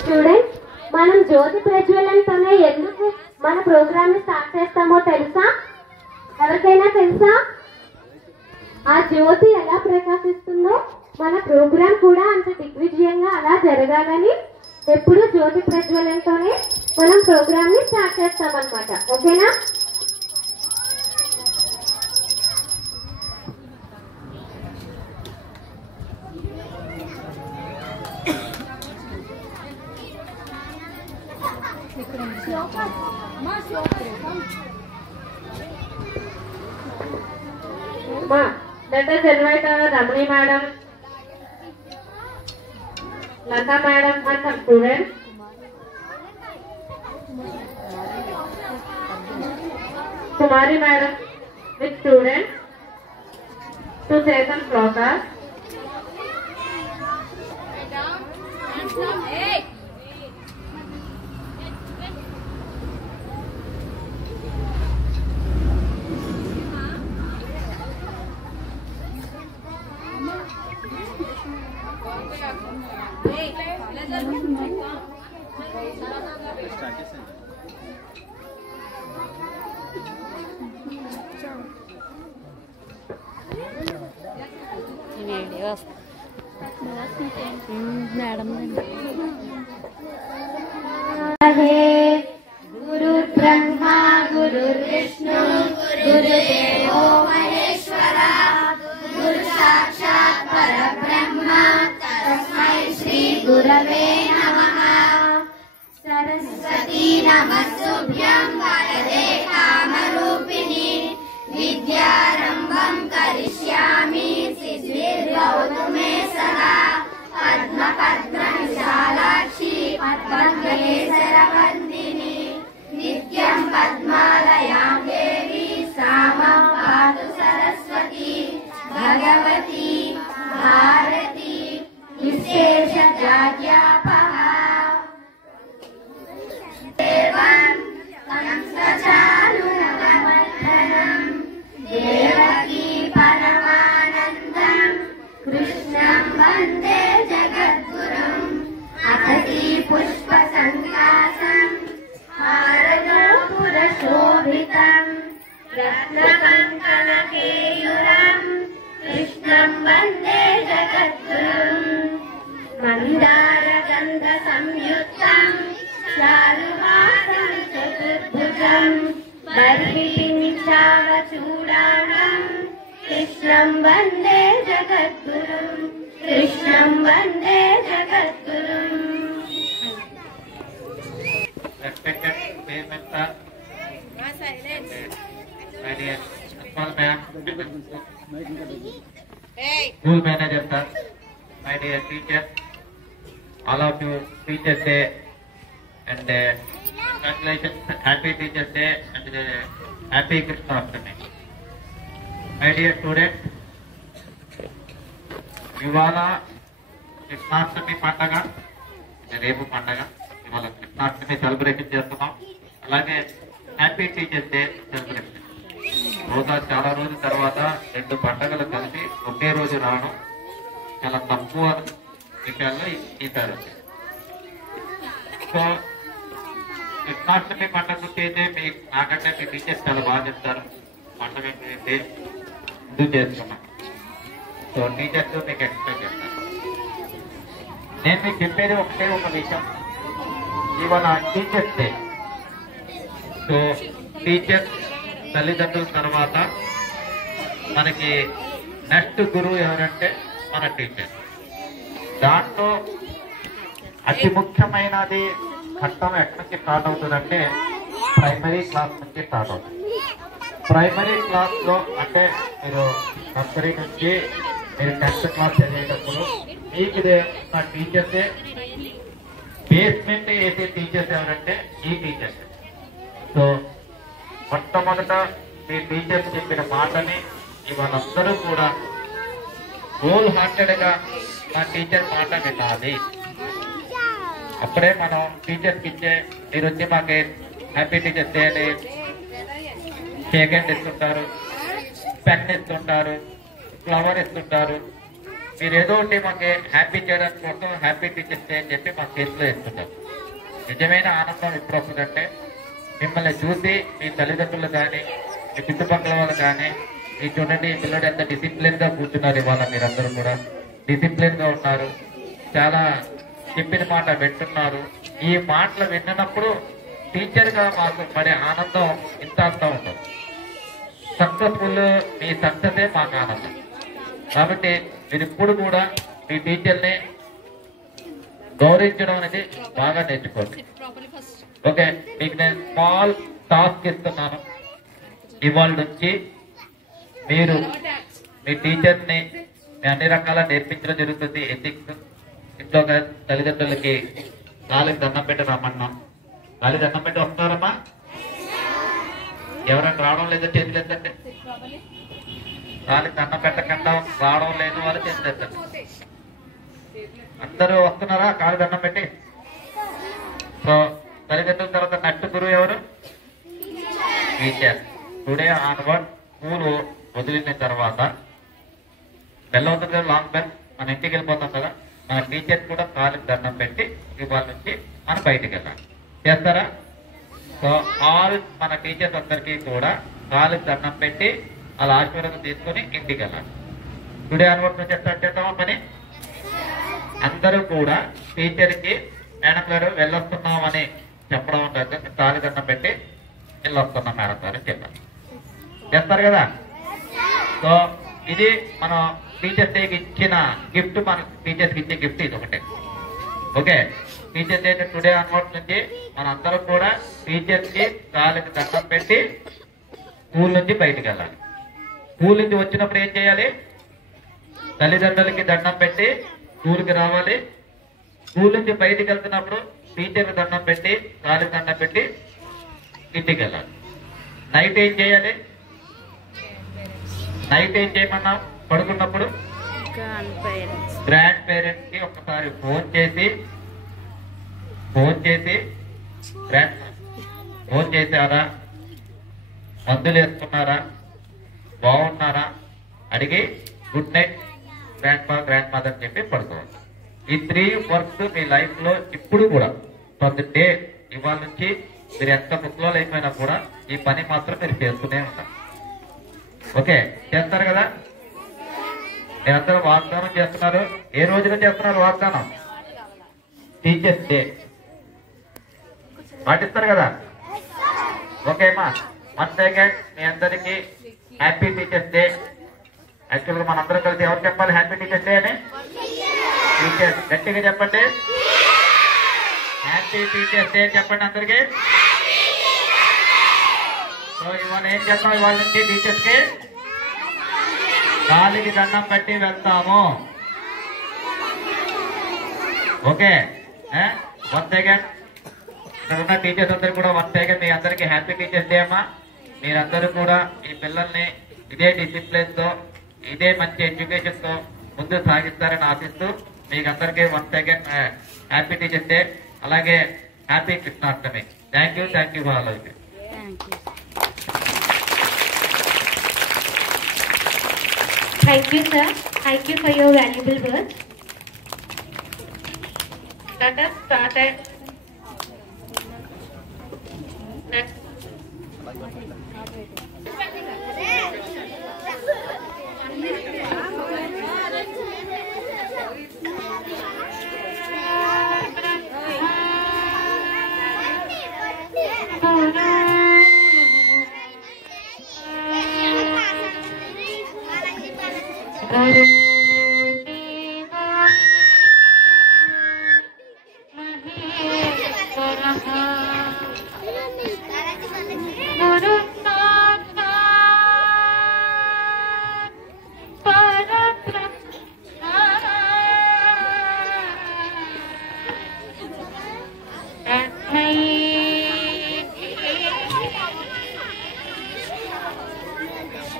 Students, మనం జ్యోతి ప్రజ్వలనతోనే ఎందుకు మన ప్రోగ్రామ్ ని స్టార్ట్ చేస్తామో తెలుసా? ఎవరికైనా తెలుసా? ఆ జ్యోతి ఎలా ప్రకాశిస్తుందో మన ప్రోగ్రామ్ కూడా అంత దిగ్విజయంగా అలా జరగాలని ఎప్పుడు జ్యోతి ప్రజ్వలనతోనే మనం ప్రోగ్రామ్ ని స్టార్ట్ చేస్తామన్నమాట. ఓకేనా? Let us invite our Ramani madam, Lata madam and some students. Kumari madam with students to say some slokas. गुरु ब्रह्मा गुरु विष्णु गुरुदेवो महेश्वरा गुरु साक्षात् परब्रह्म तस्मै श्री गुरवे नमः। सरस्वती नमस्तुभ्यं वरदे कामरूपिणी विद्यारम्भं करिष्यामि सिद्धिर्भवतु मे सदा। पद्मपत्रविशालाक्षी पद्मकेसरवन्दिनी नित्यं पद्मालयां देवी सा मां पातु सरस्वती। भगवती भारती विशेषजाड्यापहा देवं कंसचाणूरमर्दनं देवकी परमानन्दं कृष्णं वन्दे जगद्गुरुम्। अतसी पुष्पसङ्कासं हारगोपुरशोभितं रत्नकङ्कणकेयूरं कृष्णं वन्दे जगद्गुरुम्। मन्दारगन्धसंयुक्तं चारुहासं चतुर्भुजं बर्हिं चावचूडानं कृष्णं वन्दे जगद्गुरुम्। कृष्णं वन्दे जगद्गुरुम्। Respected parents, my dear principal ma'am, school manager sir, my dear teachers, all of you Teachers Day and congratulations, happy Teachers Day and happy Krishnastami. My dear students, ఇవాళ కృష్ణాష్టమి పండగ, రేపు పండగ. ఇవాళ కృష్ణాష్టమి సెలబ్రేషన్ చేస్తున్నాం. అలాగే హ్యాపీ టీచర్స్ డే సెలబ్రేషన్. రోజా చాలా రోజుల తర్వాత 2 పండుగలు కలిసి ఒకే రోజు రావడం చాలా తక్కువ విషయాల్లో ఈ పేరు. సో కృష్ణాష్టమి పండుగ గురించి అయితే నాకంటే మీ టీచర్స్ చాలా బాగా చెప్తారు. పండుగ గురించి ఎందుకు చేసుకున్నాం, సో టీచర్స్ మీకు ఎక్స్ప్లెయిన్ చేస్తారు. నేను మీకు చెప్పేది ఒకటే ఒక విషయం, ఇవాళ టీచర్స్ డే. సో టీచర్స్ తల్లిదండ్రుల తర్వాత మనకి నెక్స్ట్ గురువు ఎవరంటే మన టీచర్. దాంట్లో అతి ముఖ్యమైనది ఘట్టం ఎక్కడి నుంచి స్టార్ట్ అవుతుందంటే ప్రైమరీ క్లాస్ నుంచి స్టార్ట్ అవుతుంది. ప్రైమరీ క్లాస్ లో అంటే మీరు నర్సరీ నుంచి మీరు 10th క్లాస్ చదివేటప్పుడు మీకు నా టీచర్సే బేస్మెంట్ వేసే టీచర్స్ ఎవరంటే ఈ టీచర్స్. సో మొట్టమొదట మీ టీచర్స్ చెప్పిన మాటని ఇవాళందరూ కూడా హోల్ హార్టెడ్ గా నా టీచర్ మాట వినాలి. అప్పుడే మనం టీచర్స్కి ఇచ్చే మీరు వచ్చి మాకు హ్యాపీ టీచర్స్ డే అని షేక్ హ్యాండ్ ఇస్తుంటారు, పెన్ ఇస్తుంటారు, ఫ్లవర్ ఇస్తుంటారు. మీరు ఏదో ఒకటి మాకు హ్యాపీ చేయడానికి కోసం హ్యాపీ టీచర్స్ డే అని చెప్పి మా చేతిలో ఇస్తుంటారు. నిజమైన ఆనందం ఎప్పుడు వస్తుందంటే మిమ్మల్ని చూసి మీ తల్లిదండ్రులు కానీ మీ చుట్టుపక్కల వాళ్ళు కానీ మీ చూడండి ఈ పిల్లడు ఎంత డిసిప్లిన్ గా కూర్చున్నారు. ఇవాళ మీరందరూ కూడా డిసిప్లిన్ గా ఉన్నారు, చాలా చెప్పిన మాట వింటున్నారు. ఈ మాటలు విన్నప్పుడు టీచర్ గా మాకు పడే ఆనందం ఇంత అంతా ఉండదు. సక్సెస్ఫుల్ మీ సక్సెసే మాకు ఆనందం. కాబట్టి మీరు ఇప్పుడు కూడా మీ టీచర్ని గౌరవించడం అనేది బాగా నేర్చుకోండి. ఓకే, మీకు నేను స్మాల్ టాస్క్ ఇస్తున్నాను. ఇవాళ నుంచి మీరు మీ టీచర్ని అన్ని రకాల నేర్పించడం జరుగుతుంది. ఎథిక్స్ ఇంట్లో తల్లిదండ్రులకి కాలికి దండం పెట్టి రమ్మన్నాం. కాలికి దండం పెట్టి వస్తున్నారమ్మా? ఎవరైనా రావడం లేదో చేతులు ఎత్తండి. కాలికి దండం పెట్టకుండా రావడం లేదు వాళ్ళు చేతులు ఎత్తండి. అందరూ వస్తున్నారా కాలి దండం పెట్టి? సో తల్లిదండ్రుల తర్వాత నెక్స్ట్ గురువు ఎవరు? టీచర్. టుడే ఆన్వర్డ్ స్కూల్ వదిలిన తర్వాత బెల్ అవుతుంది కదా, లాంగ్ బెల్. మన ఇంటికి వెళ్ళిపోతాం కదా, మన టీచర్ కూడా కాలికి దండం పెట్టి ఇవాళ నుంచి మనం బయటికి వెళ్ళాలి. చేస్తారా? సో ఆల్ మన టీచర్స్ అందరికీ కూడా కాలికి దండం పెట్టి వాళ్ళ ఆశీర్వాదం తీసుకుని ఇంటికి వెళ్ళాలి. టుడే ఆన్వర్డ్ నుంచి స్టార్ట్ చేద్దామా పని? అందరూ కూడా టీచర్ కి మేడం గారు వెళ్ళొస్తున్నామని చెప్పడం ఉంటుంది. కాలి దండం పెట్టి వెళ్ళొస్తున్నాం మేడం గారు చెప్పాలి. చేస్తారు కదా? సో ఇది మనం టీచర్స్ డేకి ఇచ్చిన గిఫ్ట్. మన టీచర్స్ కి ఇచ్చే గిఫ్ట్ ఇది ఒకటే. Okay, teachers day today onward నుంచి మన అందరం కూడా టీచర్స్ కి కాలికి దండం పెట్టి స్కూల్ నుంచి బయటికి వెళ్ళాలి. స్కూల్ నుంచి వచ్చినప్పుడు ఏం చేయాలి? తల్లిదండ్రులకి దండం పెట్టి స్కూల్కి రావాలి. స్కూల్ నుంచి బయటికి వెళ్తున్నప్పుడు టీచర్కి దండం పెట్టి కాలికి దండం పెట్టి ఇంటికి వెళ్ళాలి. నైట్ ఏం చేయాలి? నైట్ ఏం చేయమన్నాం? పడుకున్నప్పుడు గ్రాండ్ పేరెంట్స్ కి ఒకసారి ఫోన్ చేసి ఫోన్ చేశారా, మందులు వేసుకున్నారా, బాగున్నారా అడిగి good night grand father grand mother అని చెప్పి పడుకోవాలి. ఈ 3 వర్క్స్ మీ లైఫ్ లో ఇప్పుడు కూడా ప్రతి డే ఇవాళ నుంచి మీరు ఎంత ముక్కులో అయిపోయినా కూడా ఈ పని మాత్రం మీరు చేస్తూనే ఉంటారు. ఓకే, చేస్తారు కదా? మీరందరూ వాగ్దానం చేస్తున్నారు. ఏ రోజున చేస్తున్నారు వాగ్దానం? టీచర్స్ డే పాటిస్తారు కదా? ఓకేమా? వన్స్ అగైన్ మీ అందరికి హ్యాపీ టీచర్స్ డే. యాక్చువల్గా మనందరం కలిసి ఎవరు చెప్పాలి హ్యాపీ టీచర్స్ డే అని? టీచర్స్. గట్టిగా చెప్పండి, హ్యాపీ టీచర్స్ డే చెప్పండి అందరికి. సో ఇవాళ ఏం చేస్తాం? ఇవాళ నుంచి టీచర్స్ కి కాలికి దండం పెట్టి వెళ్తాము. ఓకే, వన్స్ అగైన్ ఇక్కడ ఉన్న టీచర్స్ అందరు కూడా వన్స్ అగైన్ మీ అందరికి హ్యాపీ టీచర్స్ డే అమ్మా. మీరందరూ కూడా ఈ పిల్లల్ని ఇదే డిసిప్లిన్ తో ఇదే మంచి ఎడ్యుకేషన్ తో ముందు సాగిస్తారని ఆశిస్తూ మీకు అందరికీ once again happy teachers day, అలాగే happy Krishnashtami. Thank you for all of you. Thank you, sir. Thank you for your valuable words. Let us start it.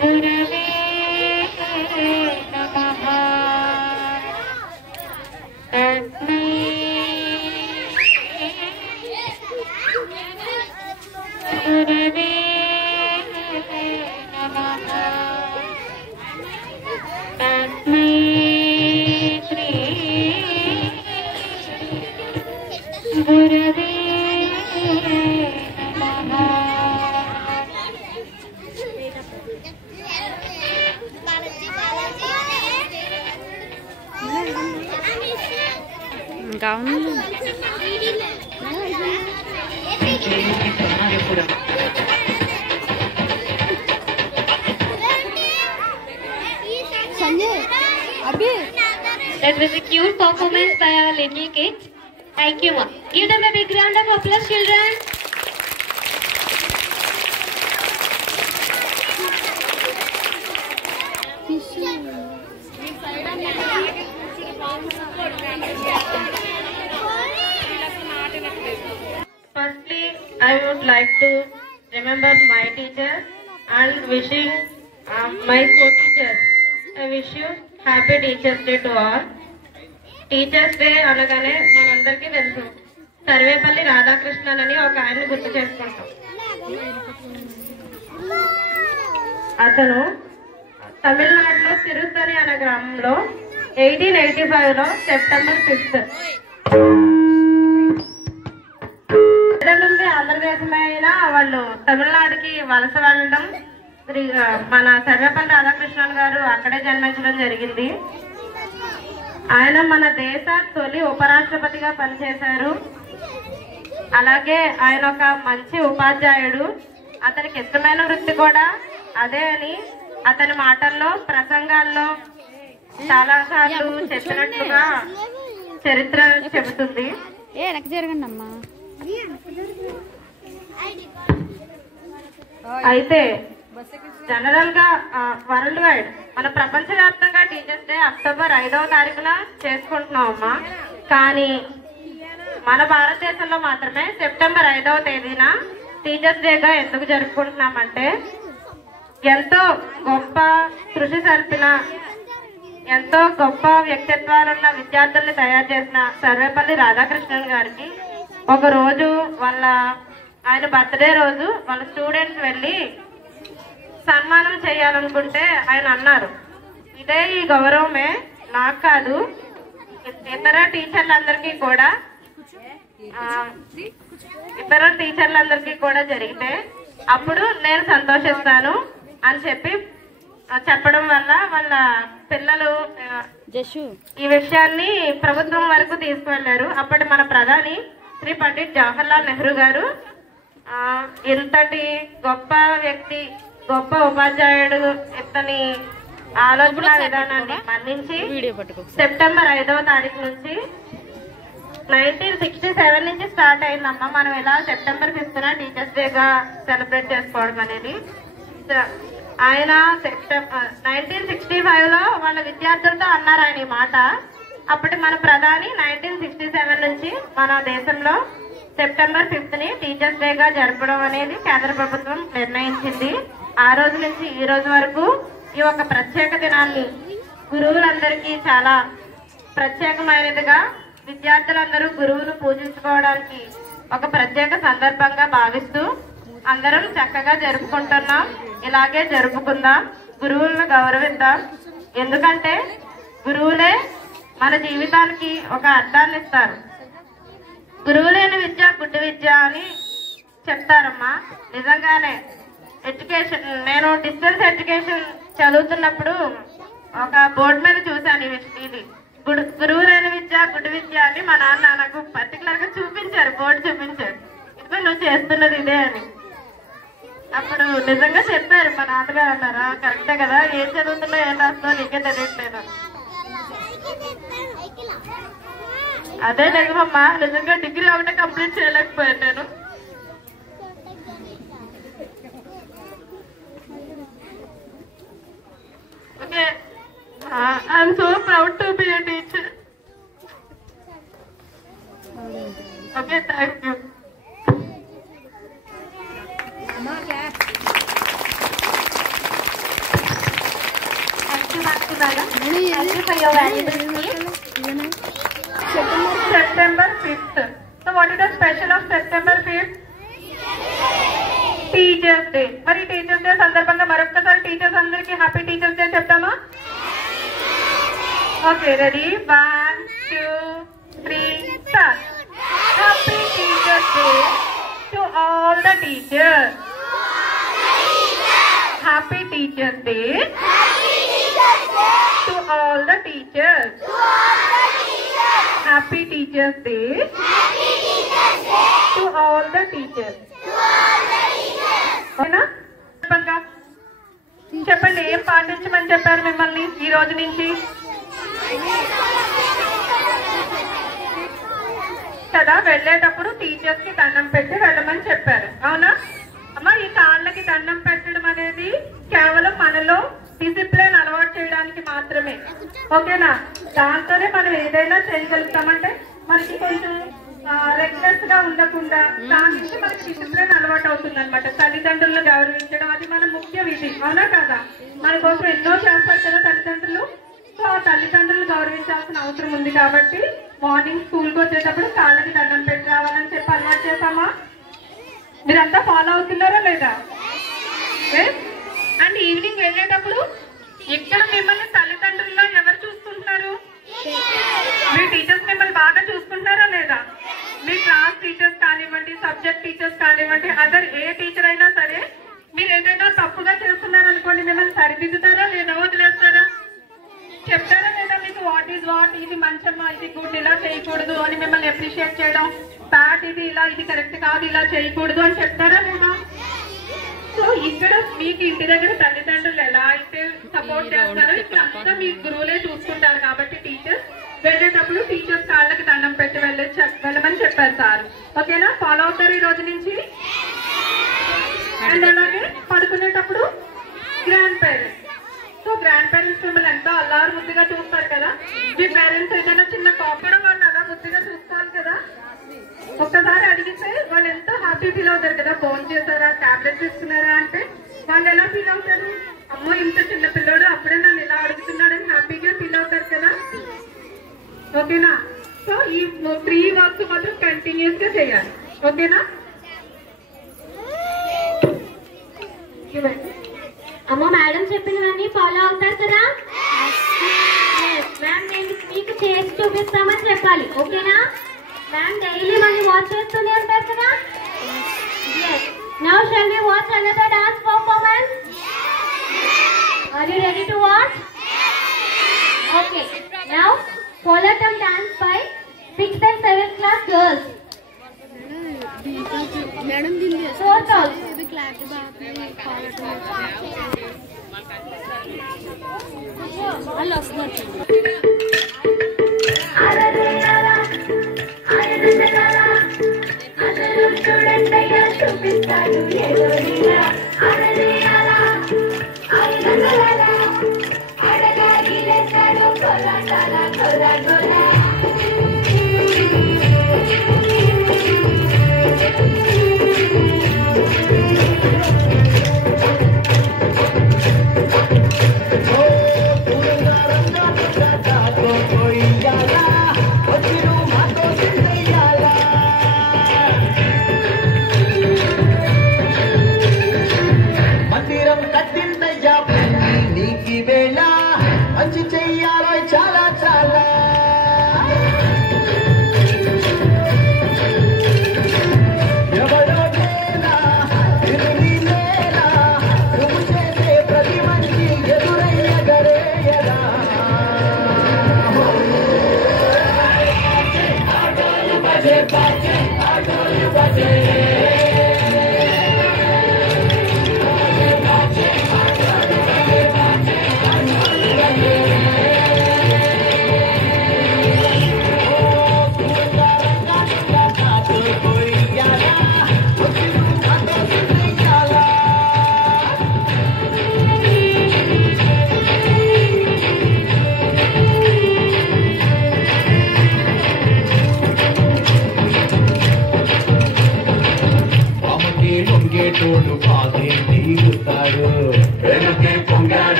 गुरवे नमः। मैत्री गुरुवे नमः। That was a cute performance by our little kids. Thank you, Ma. Give them a big round of applause, children. Firstly, I would like to remember my teacher and wishing my co-teachers. I wish you happy Teachers Day to all. Teachers day అనగానే మనందరికీ తెలుసు సర్వేపల్లి రాధాకృష్ణన్ అని ఒక ఆయన్ని గుర్తు చేసుకుంటాం. అతను తమిళనాడులో తిరుత్తని అనే గ్రామంలో 1885లో సెప్టెంబర్ 5 నుండి ఆంధ్రదేశమే అయినా వాళ్ళు తమిళనాడుకి వలస వెళ్ళడం, మన సర్వేపల్లి రాధాకృష్ణన్ గారు అక్కడే జన్మించడం జరిగింది. ఆయన మన దేశ తొలి ఉపరాష్ట్రపతిగా పనిచేశారు. అలాగే ఆయన ఒక మంచి ఉపాధ్యాయుడు. అతనికి ఇష్టమైన వృత్తి కూడా అదే అని అతని మాటల్లో ప్రసంగాల్లో చాలా సార్లు చెప్పినట్లుగా చరిత్ర చెబుతుంది. అయితే జనరల్ గా వరల్డ్ వైడ్ మన ప్రపంచవ్యాప్తంగా టీచర్స్ డే అక్టోబర్ 5వ తారీఖున చేసుకుంటున్నాం అమ్మా. కానీ మన భారతదేశంలో మాత్రమే సెప్టెంబర్ 5వ తేదీన టీచర్స్ డేగా ఎందుకు జరుపుకుంటున్నామంటే, ఎంతో గొప్ప కృషి సల్పిన, ఎంతో గొప్ప వ్యక్తిత్వాలున్న విద్యార్థుల్ని తయారు చేసిన సర్వేపల్లి రాధాకృష్ణన్ గారికి ఒక రోజు ఆయన బర్త్డే రోజు వాళ్ళ స్టూడెంట్స్ వెళ్ళి సన్మానం చేయాలనుకుంటే ఆయన అన్నారు, ఇదే ఈ గౌరవమే నాకు కాదు ఇతర టీచర్లందరికీ కూడా జరిగితే అప్పుడు నేను సంతోషిస్తాను అని చెప్పడం వల్ల వాళ్ళ పిల్లలు ఈ విషయాన్ని ప్రభుత్వం వరకు తీసుకువెళ్లారు. అప్పటి మన ప్రధాని శ్రీ పండిట్ జవహర్లాల్ నెహ్రూ గారు ఇంతటి గొప్ప వ్యక్తి, గొప్ప ఉపాధ్యాయుడు ఇతని ఆలోచన విధానాన్ని మన్నించి సెప్టెంబర్ 5వ తారీఖు నుంచి 1967 నుంచి స్టార్ట్ అయిందమ్మా. మనం ఇలా సెప్టెంబర్ 5న టీచర్స్ డేగా సెలబ్రేట్ చేసుకోవడం అనేది. ఆయన 1965లో వాళ్ళ విద్యార్థులతో అన్నారు ఆయన ఈ మాట. అప్పటి మన ప్రధాని 1967 నుంచి మన దేశంలో సెప్టెంబర్ 5ని టీచర్స్ డేగా జరపడం అనేది కేంద్ర ప్రభుత్వం నిర్ణయించింది. ఆ రోజు నుంచి ఈ రోజు వరకు ఈ ఒక ప్రత్యేక దినాన్ని గురువులందరికీ చాలా ప్రత్యేకమైనదిగా, విద్యార్థులందరూ గురువును పూజించుకోవడానికి ఒక ప్రత్యేక సందర్భంగా భావిస్తూ అందరం చక్కగా జరుపుకుంటున్నాం. ఇలాగే జరుపుకుందాం, గురువులను గౌరవిద్దాం. ఎందుకంటే గురువులే మన జీవితానికి ఒక అర్థాన్ని ఇస్తారు. గురువు లేని విద్య గుడ్డి విద్య అని చెప్తారమ్మా. నిజంగానే నేను డిస్టెన్స్ ఎడ్యుకేషన్ చదువుతున్నప్పుడు ఒక బోర్డు మీద చూశాను ఇది గురువు లేని విద్య గుడ్డి విద్య అని. మా నాన్న నాకు పర్టికులర్ గా చూపించారు, బోర్డు చూపించారు, ఇదిగో నువ్వు చేస్తున్నది ఇదే అని. అప్పుడు నిజంగా చెప్పారు మా నాన్నగారు, అన్నారా కరెక్టే కదా, ఏం చదువుతున్నా ఏం రాస్తున్నావు నీకే తెలియట్లేదు. అదే నిజమమ్మా, నిజంగా డిగ్రీ ఒకటే కంప్లీట్ చేయలేకపోయాను నేను. Okay, I'm so proud to be a teacher. Okay, thank you. September 5th. So what is the special of September 5th? Teachers Day. మరి టీచర్స్ డే సందర్భంగా మరొకసారి టీచర్స్ అందరికి హ్యాపీ టీచర్స్ డే చెప్తామా? Okay, ready? 1, 2, 3, start. Happy Teachers Day to all the teachers. Happy Teachers Day to all the teachers. Happy Teachers Day to all the teachers. ఓకేనా? చెప్పండి, ఏం పాటించమని చెప్పారు మిమ్మల్ని ఈ రోజు నుంచి కదా? వెళ్ళేటప్పుడు టీచర్స్ కి దండం పెట్టి వెళ్ళమని చెప్పారు, అవునా అమ్మా? ఈ కాళ్ళకి దండం పెట్టడం అనేది కేవలం మనలో డిసిప్లిన్ అలవాటు చేయడానికి మాత్రమే, ఓకేనా? దాంతోనే మనం ఏదైనా చేయగలుగుతామంటే మనకి కొంచెం రెగ్యులర్స్ గా ఉండకుండా దాని నుంచి మనకి డిసిప్లిన్ అలవాటు అవుతుంది అనమాట. తల్లిదండ్రులను గౌరవించడం అది మన ముఖ్య విధి, అవునా కదా? మన కోసం ఎన్నో చేస్తారు కదా తల్లిదండ్రులు. సో ఆ తల్లిదండ్రులను గౌరవించాల్సిన అవసరం ఉంది కాబట్టి మార్నింగ్ స్కూల్కి వచ్చేటప్పుడు కాళ్ళకి దండం పెట్టి రావాలని చెప్పి అలవాటు చేస్తామా? మీరంతా ఫాలో అవుతున్నారా లేదా? అండ్ ఈవినింగ్ వెళ్ళేటప్పుడు ఇక్కడ మిమ్మల్ని తల్లిదండ్రుల్లో ఎవరు చూసుకుంటున్నారు? మీ టీచర్స్ మిమ్మల్ని బాగా చూసుకుంటున్నారా లేదా? మీ క్లాస్ టీచర్స్ కానివ్వండి, సబ్జెక్ట్ టీచర్స్ కానివ్వండి, అదర్ ఏ టీచర్ అయినా సరే మీరు ఏదైనా తప్పుగా చేస్తున్నారనుకోండి, మిమ్మల్ని సరిదిద్దుతారా లేదా, వదిలేస్తారా? చెప్తారా లేదా మీకు వాట్ ఈజ్ వాట్, ఇది మంచమ్మా, ఇది గుడ్, ఇలా చేయకూడదు అని మిమ్మల్ని అప్రిషియేట్ చేయడం, బ్యాడ్ ఇది ఇలా, ఇది కరెక్ట్ కాదు, ఇలా చేయకూడదు అని చెప్తారా లేదా? సో ఇక్కడ మీకు ఇంటి దగ్గర తల్లిదండ్రులు ఎలా అయితే సపోర్ట్ చేస్తారో ఇక్కడ అంతా మీ గురువులే చూసుకుంటారు కాబట్టి టీచర్స్ వెళ్ళేటప్పుడు టీచర్స్ కాళ్ళకి దండం పెట్టి వెళ్ళమని చెప్పారు సార్, ఓకేనా? ఫాలో అవుతారు ఈ రోజు నుంచి. అండ్ అలాగే పడుకునేటప్పుడు grand parents, so grand parents మిమ్మల్ని ఎంతో అల్లారు ముద్దుగా చూస్తారు కదా. మీ పేరెంట్స్ ఏదైనా చిన్న కాపడం వాళ్ళు అలా ముద్దుగా చూస్తారు కదా. ఒక్కసారి అడిగితే వాళ్ళు ఎంతో హ్యాపీ ఫీల్ అవుతారు కదా. ఫోన్ చేశారా, టాబ్లెట్స్ ఇస్తున్నారా అంటే వాళ్ళు ఎలా ఫీల్ అవుతారు? అమ్మో ఇంత చిన్న పిల్లడు అప్పుడే నన్ను ఇలా అడుగుతున్నాడని హ్యాపీగా ఫీల్ అవుతారు కదా, ఓకేనా? సో ఈ 3 వర్క్స్ మాత్రం కంటిన్యూస్ గా చేయాలి, ఓకేనా? అమ్మ మేడం చెప్పినవన్నీ ఫాలో అవుతారు కదా? మ్యామ్ నేను మీకు చేసి చూపిస్తామని చెప్పాలి, ఓకేనా? మ్యామ్ డైలీ మళ్ళీ వాచ్ చేస్తూనే ఉంటారు కదా? Now shall we watch another dance performance? Are you ready to watch? Okay. Now Collatum dance by 6th and 7th class girls. Madam दिन दिया Fourth also. ఇది క్లారిటీ బాగా వాళ్ళు వస్తున్నారు.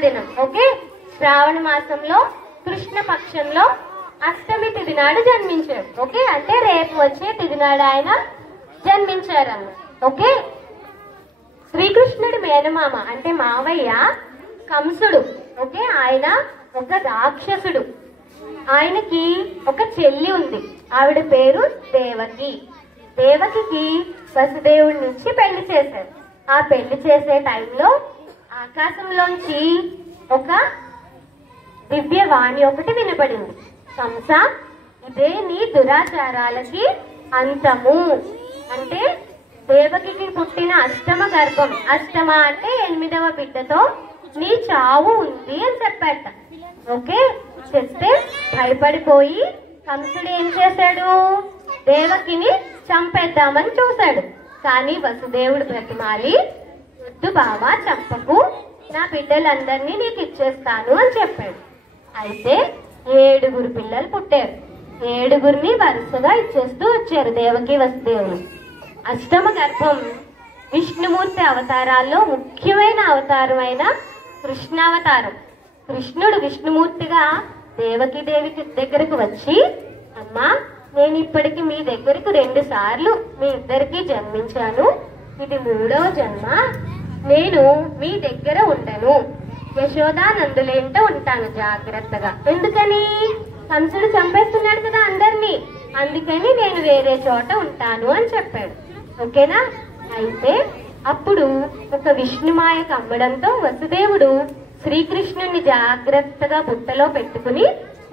జన్మదినం. ఓకే, శ్రావణ మాసంలో కృష్ణ పక్షంలో అష్టమి తిథి నాడు జన్మించాడు. ఓకే, అంటే రేపు వచ్చే తిథి నాడు ఆయన జన్మించారన్న. ఓకే, శ్రీకృష్ణుడి మేనమామ అంటే మావయ్య కంసుడు. ఓకే, ఆయన ఒక రాక్షసుడు. ఆయనకి ఒక చెల్లి ఉంది, ఆవిడ పేరు దేవకి. దేవకికి వసుదేవుడి నుంచి పెళ్లి చేశారు. ఆ పెళ్లి చేసే టైంలో ఆకాశంలోంచి ఒక దివ్యవాణి ఒకటి వినపడింది. కంస, ఇదే నీ దురాచారాలకి అంతము. అంటే దేవకికి పుట్టిన అష్టమ గర్భం, అష్టమ అంటే 8వ బిడ్డతో నీ చావు ఉంది అని చెప్పాట. ఓకే, చెప్తే భయపడిపోయి కంసుడు ఏం చేశాడు, దేవకిని చంపేద్దామని చూశాడు. కానీ వసుదేవుడు బ్రతిమాలి, వద్దు బావా చంపకు, నా బిడ్డలందరినీ నీకు ఇచ్చేస్తాను అని చెప్పాడు. అయితే 7 పిల్లలు పుట్టారు. 7 వరుసగా ఇచ్చేస్తూ వచ్చారు దేవకి వసుదేవుడు. అష్టమ గర్భం విష్ణుమూర్తి అవతారాల్లో ముఖ్యమైన అవతారం అయిన కృష్ణావతారం. కృష్ణుడు విష్ణుమూర్తిగా దేవకి దేవి దగ్గరకు వచ్చి, అమ్మా నేను ఇప్పటికి మీ దగ్గరకు 2 సార్లు మీ ఇద్దరికి జన్మించాను, ఇది 3వ జన్మ, నేను మీ దగ్గర ఉండను, యశోదానందులేంటో ఉంటాను జాగ్రత్తగా. ఎందుకని, కంసుడు చంపేస్తున్నాడు కదా అందరినీ, అందుకని నేను వేరే చోట ఉంటాను అని చెప్పాడు. ఓకేనా. అయితే అప్పుడు ఒక విష్ణుమాయ కమ్మడంతో వసుదేవుడు శ్రీకృష్ణుని జాగ్రత్తగా బుట్టలో పెట్టుకుని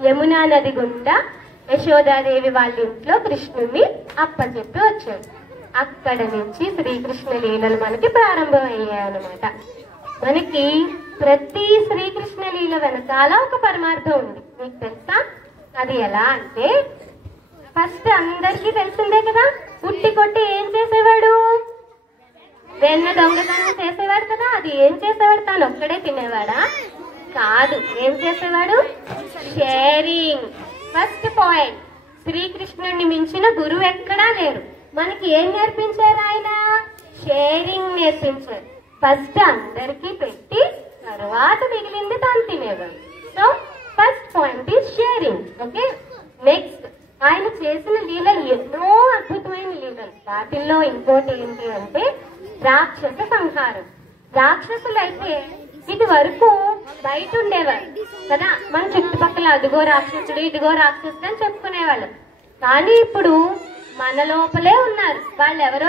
యమునా నది గుండా యశోదాదేవి వాళ్ళ ఇంట్లో కృష్ణుణ్ణి అప్పచెప్పి వచ్చాడు. అక్కడ నుంచి శ్రీకృష్ణ లీలలు మనకి ప్రారంభమయ్యాయన్నమాట. మనకి ప్రతి శ్రీకృష్ణ లీల వెనకాల ఒక పరమార్థం ఉంది. మీకు తెలుసా అది ఎలా అంటే, ఫస్ట్ అందరికీ తెలిసిందే కదా, ఉట్టి కొట్టి ఏం చేసేవాడు, వెన్న దొంగతనం చేసేవాడు కదా. అది ఏం చేసేవాడు, తాను ఒక్కడే తినేవాడా, కాదు. ఏం చేసేవాడు, షేరింగ్. ఫస్ట్ పాయింట్, శ్రీకృష్ణుడిని మించిన గురువు ఎక్కడా లేరు. మనకి ఏం నేర్పించారు ఆయన, షేరింగ్ నేర్పించారు. ఫస్ట్ అందరికీ పెట్టి తర్వాత మిగిలింది తాను తినేవాడు. So first point is sharing. Okay, next ఆయన చేసిన లీలలు ఎన్నో అద్భుతమైన లీలలు. వాటిల్లో ఇంకోటి ఏంటి అంటే రాక్షస సంహారం. రాక్షసులైతే ఇది వరకు బయట ఉండేవారు కదా, మన చుట్టుపక్కల అదిగో రాక్షసుడు ఇదిగో రాక్షసుడు అని చెప్పుకునేవాళ్ళు. కానీ ఇప్పుడు మన లోపలే ఉన్నారు. వాళ్ళు ఎవరో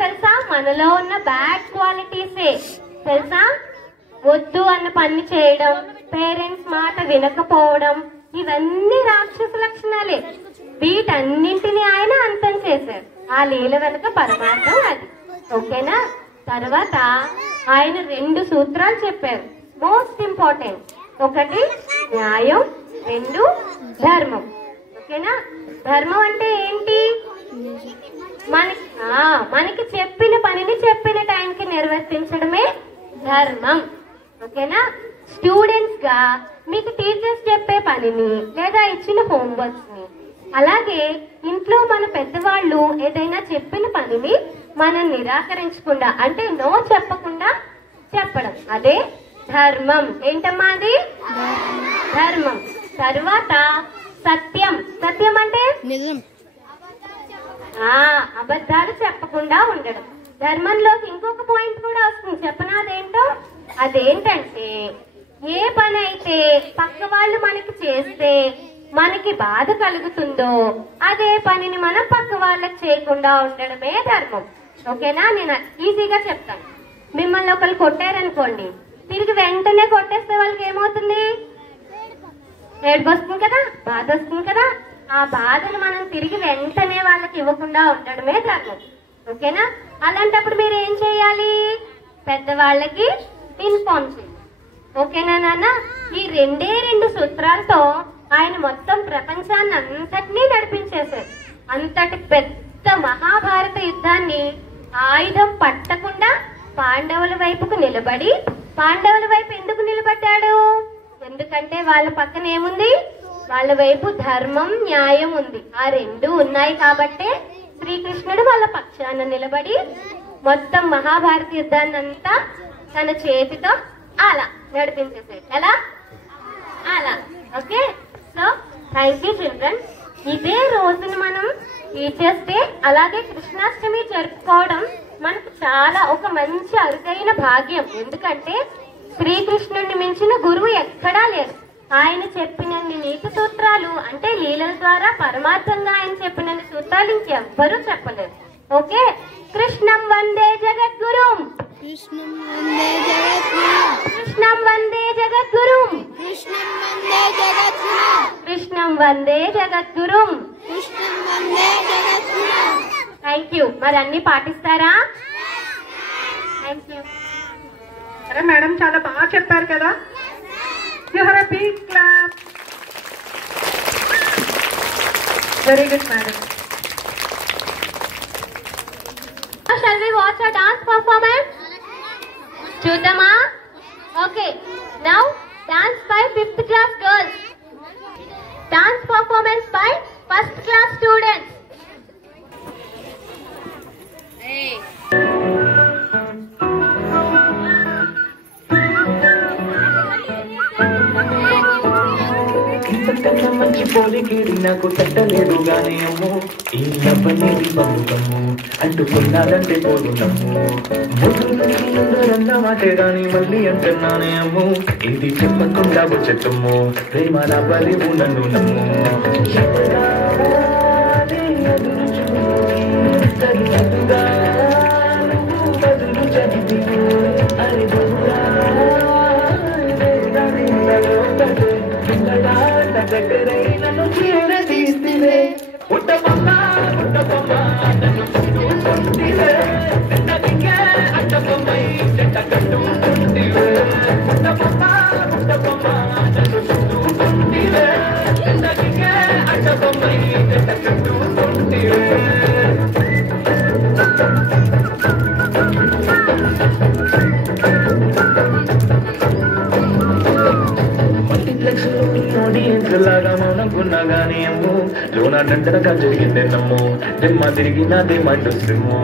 తెలుసా, మనలో ఉన్న బ్యాడ్ క్వాలిటీసే తెలుసా. వద్దు అన్న పని చేయడం, పేరెంట్స్ మాట వినకపోవడం, ఇవన్నీ రాక్షస లక్షణాలే. వీటన్నింటినీ ఆయన అంతం చేశారు. ఆ లీల వెనుక పరమార్థం అది. ఓకేనా. తర్వాత ఆయన 2 సూత్రాలు చెప్పారు, మోస్ట్ ఇంపార్టెంట్. ఒకటి న్యాయం, 2 ధర్మం. ఓకేనా. ధర్మం అంటే ఏంటి, మనకి చెప్పిన పనిని చెప్పిన టైంకి నిర్వర్తించడమే ధర్మం. ఓకేనా. స్టూడెంట్స్ గా మీకు టీచర్స్ చెప్పే పనిని లేదా ఇచ్చిన హోంవర్క్స్ ని, అలాగే ఇంట్లో మన పెద్దవాళ్ళు ఏదైనా చెప్పిన పనిని మనం నిరాకరించకుండా అంటే నో చెప్పకుండా చెప్పడం, అదే ధర్మం. ఏంటమ్మా అది, ధర్మం. తర్వాత సత్యం. సత్యం అంటే నిజం. అబద్ధాలు చెప్పకుండా ఉండడం. ధర్మంలోకి ఇంకొక పాయింట్ కూడా వస్తుంది, చెప్పనా అదేంటో. అదేంటంటే ఏ పని అయితే పక్క వాళ్ళు మనకి చేస్తే మనకి బాధ కలుగుతుందో అదే పనిని మనం పక్క వాళ్ళకి చేయకుండా ఉండడమే ధర్మం. ఓకేనా. నేను ఈజీగా చెప్తాను. మిమ్మల్ని ఒకరు కొట్టారనుకోండి, తిరిగి వెంటనే కొట్టేస్తే వాళ్ళకి ఏమవుతుంది, ఏడుపు వస్తుంది కదా, బాధ వస్తుంది కదా. ఆ బాధను మనం తిరిగి వెంటనే వాళ్ళకి ఇవ్వకుండా ఉండడమే ధర్మం. ఓకేనా. అలాంటప్పుడు మీరు ఏం చేయాలి, పెద్దవాళ్ళకి ఇన్ఫార్మ్ చేయాలి. ఓకేనా నాన్న. ఈ 2 సూత్రాలతో ఆయన మొత్తం ప్రపంచాన్ని అంతటినీ నడిపించేశారు. అంతటి పెద్ద మహాభారత యుద్ధాన్ని ఆయుధం పట్టకుండా పాండవుల వైపుకు నిలబడి, పాండవుల వైపు ఎందుకు నిలబడ్డాడు, ఎందుకంటే వాళ్ళ పక్కన ఏముంది, వాళ్ళ వైపు ధర్మం న్యాయం ఉంది. ఆ 2 ఉన్నాయి కాబట్టే శ్రీకృష్ణుడు వాళ్ళ పక్షాన నిలబడి మొత్తం మహాభారత యుద్ధాన్ని అంతా తన చేతితో అలా నడిపించేసేది. ఎలా? అలా. Okay. So thank you children. ఇదే రోజున మనం టీచర్స్ డే అలాగే కృష్ణాష్టమి జరుపుకోవడం మనకు చాలా ఒక మంచి అరుదైన భాగ్యం. ఎందుకంటే శ్రీకృష్ణుడిని మించిన గురువు ఎక్కడా లేరు. ఆయన చెప్పినన్ని నీతి సూత్రాలు అంటే లీలల ద్వారా పరమార్థంగా ఆయన చెప్పినన్ని సూత్రాలు ఇంకెవ్వరూ చెప్పలేరు. ఓకే. కృష్ణం వందే జగద్గురుం, కృష్ణం వందే జగద్గురుం, కృష్ణం వందే జగద్గురుం, కృష్ణం వందే జగద్గురుం, కృష్ణం వందే జగద్గురుం. కృష్ణం వందే జగద్గురుం. Thank you. మరి అన్ని పాటిస్తారా? Thank you. సరే మేడం, చాలా బాగా చెప్పారు కదా. You have a big clap. Very good madam. Shall we watch a dance performance? చూద్దామా? Okay. Now dance by 5th class girls. Dance performance by 1st class students. మంచి పోలికేడి నాకు తట్టలేదు గానీ అమ్మో ఈ నవ్వనేది బంధుకమ్ము అంటుకున్నాదంటే పోదునమ్ము ముందురన్న మాటే గాని మళ్ళీ అంటున్నానే అమ్ము ఇది చెప్పకుండా వచ్చేటమ్ము ప్రేమ నవ్వలేవు నన్ను నమ్ము బదులు చదివి అరే దగ్గరై నన్ను చేరదీసివే ఉట్టబొమ్మ ఉట్టబొమ్మ నన్ను చుట్టుకుంటివే నదికే అట్టబొమ్మై చెట్ట కట్టుకుంటివే ఉట్టబొమ్మ ఉట్టబొమ్మ నన్ను చుట్టుకుంటివే నదికే అట్టబొమ్మై చెట్ట కట్టుకుంటివే లాగా మౌనంకున్నా గానీ అమ్ము లోనా దండనగా జరిగిందే నమ్ము దిమ్మ తిరిగి నాదే మండు సిమ్ము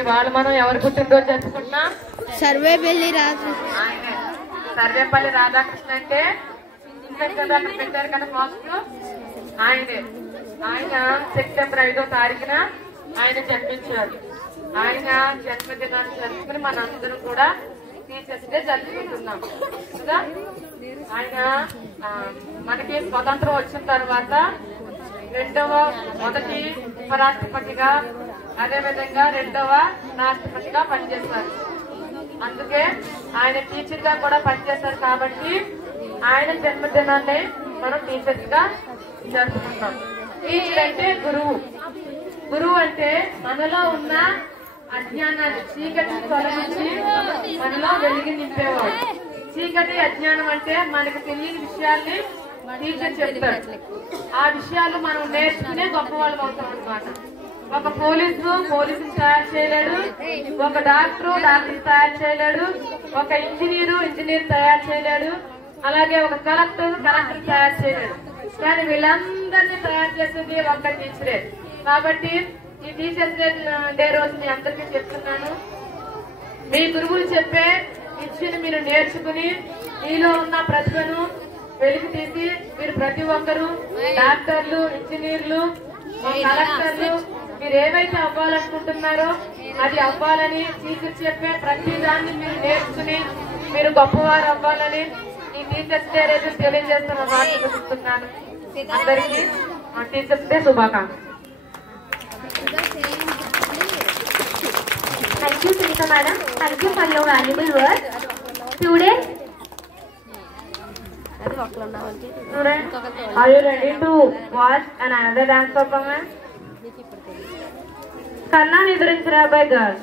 ఇవాళ మనం ఎవరు పుట్టినరోజు జరుపుకుంటున్నాం? సర్వేపల్లి రాజు, సర్వేపల్లి రాధాకృష్ణ అంటే కదా అక్కడ పెట్టారు కదా ఫాస్ట్ ఆయనే. ఆయన సెప్టెంబర్ 5వ తారీఖున ఆయన జన్మించారు. ఆయన జన్మదినాన్ని జరుపుకుని మనందరం కూడా టీచర్స్ డే జరుపుకుంటున్నాం కదా. ఆయన మనకి స్వతంత్రం వచ్చిన తర్వాత మొదటి ఉపరాష్ట్రపతిగా అదేవిధంగా 2వ రాష్ట్రపతిగా పనిచేశారు. అందుకే ఆయన టీచర్ గా కూడా పనిచేశారు. కాబట్టి ఆయన జన్మదినాన్ని మనం టీచర్స్ గా జరుపుకుంటాం. టీచర్ అంటే గురువు. గురువు అంటే మనలో ఉన్న అజ్ఞానాన్ని చీకటిని తొలగించి మనలో వెలిగి నింపేవాడు. చీకటి అజ్ఞానం అంటే మనకు తెలియని విషయాల్ని టీచర్ చెప్తారు. ఆ విషయాలు మనం నేర్చుకునే గొప్ప వాళ్ళం అవుతాం అనమాట. ఒక పోలీసుని తయారు చేయలేడు, ఒక డాక్టర్ తయారు చేయలేడు, ఒక ఇంజనీర్ తయారు చేయలేడు, అలాగే ఒక కలెక్టర్ తయారు చేయలేడు. కానీ వీళ్ళందరినీ తయారు చేసేది ఒక్క టీచరే. కాబట్టి ఈ టీచర్స్ డే రోజు మీ అందరికీ చెప్తున్నాను, మీ గురువులు చెప్పే విద్యను మీరు నేర్చుకుని మీలో ఉన్న ప్రతిభను వెలికి తీసి మీరు ప్రతి ఒక్కరు డాక్టర్లు, ఇంజనీర్లు, కలెక్టర్లు మీరు ఏవైతే అవ్వాలనుకుంటున్నారో అది అవ్వాలని టీచర్ చెప్పే ప్రతి దాన్ని మీరు నేర్చుకుని మీరు గొప్పవారు అవ్వాలని ఈ టీచర్స్ డే రోజు తెలియజేస్తున్న వాటిని చూపిస్తున్నాను. అందరికీ టీచర్స్ డే శుభాకాంక్షలు. Thank you, Sunita madam. Thank you for your valuable work. Students, are you ready to watch another dance performance? Kanna Nidrinchara by girls.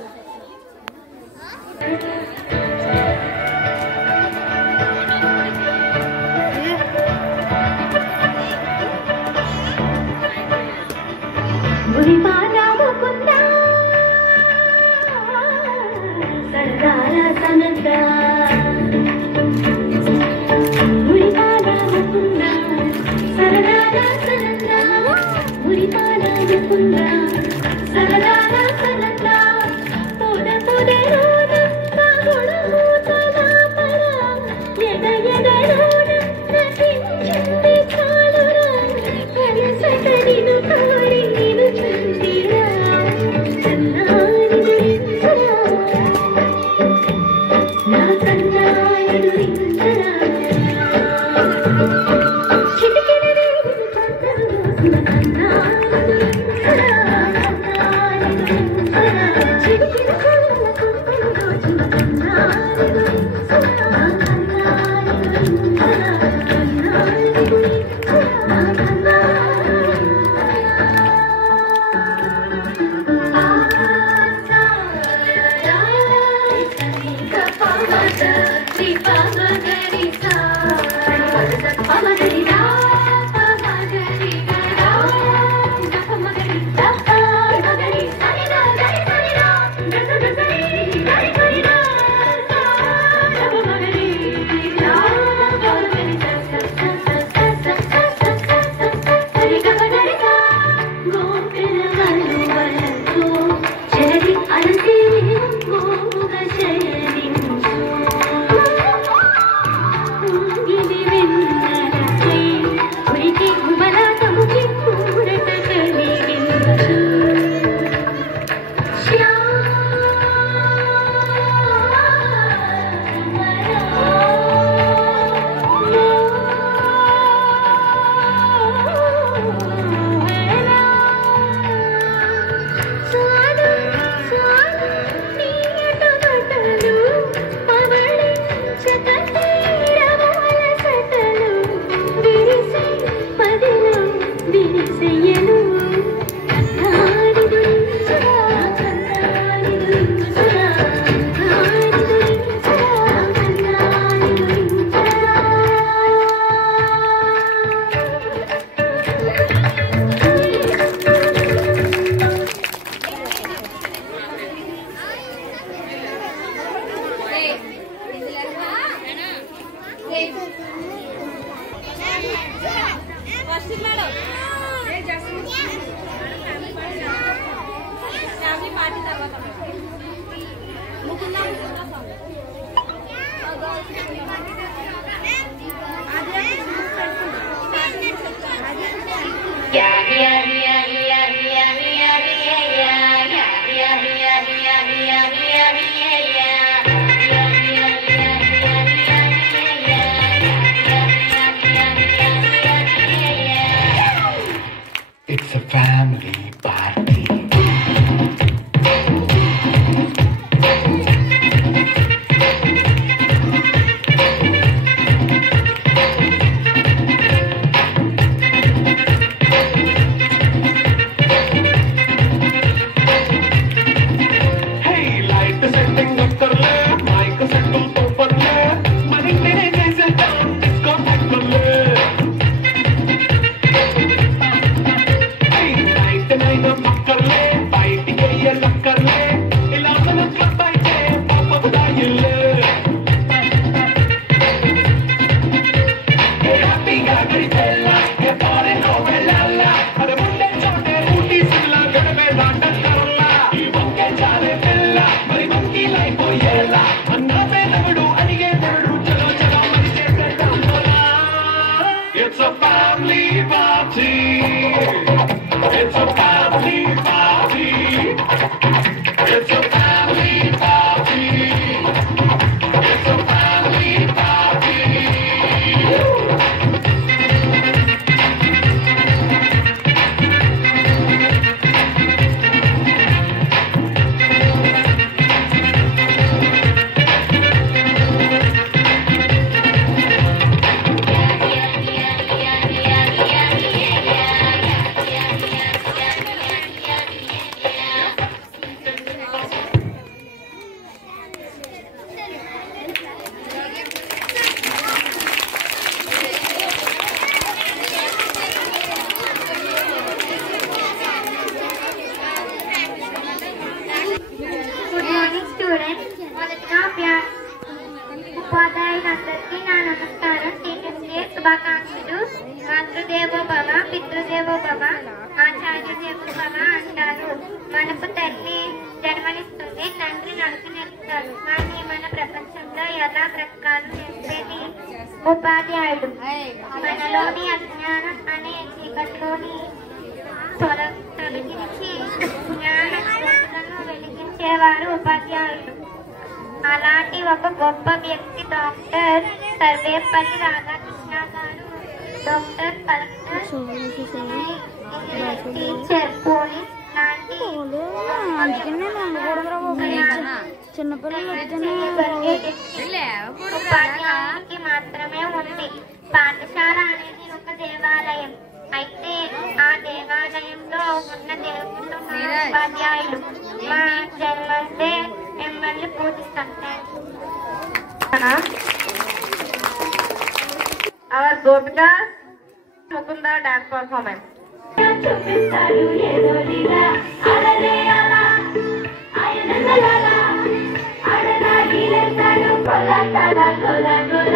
It's a family party. ఉపాధ్యాయులందరికీ నా నమస్కారం. Teachers day శుభాకాంక్షలు. మాతృదేవో భవ, పితృదేవో భవ, ఆచార్య దేవో భవ అంటారు. మనకు తల్లి జన్మనిస్తుంది, తండ్రి నడుపు నేర్పుతారు. కానీ మన ప్రపంచంలో ఎలా బ్రతకాలో నేర్పేది ఉపాధ్యాయుడు. మనలోని అజ్ఞానం అనే చీకట్లోని తొలగించి జ్ఞాన జ్యోతులను వెలిగించేవారు ఉపాధ్యాయులు. అలాంటి ఒక గొప్ప వ్యక్తి డాక్టర్ సర్వేపల్లి రాధాకృష్ణ గారు. డాక్టర్, కలెక్టర్, టీచర్, పోలీస్ లాంటి ఉపాధ్యాయునికి మాత్రమే ఉంది. పాఠశాల అనేది ఒక దేవాలయం. అయితే ఆ దేవాలయంలో ఉన్న దేవుళ్ళు ఉపాధ్యాయులు. మా జన్మస్తే మిమ్మల్ని పూజిస్తాం. Our Gopika Mukunda dance performance. చూపిస్తాడు ఏదో లీలా, అలలే అలా ఆయనలా అడలా గీలేస్తాడు కొలంటాల కొల కొల.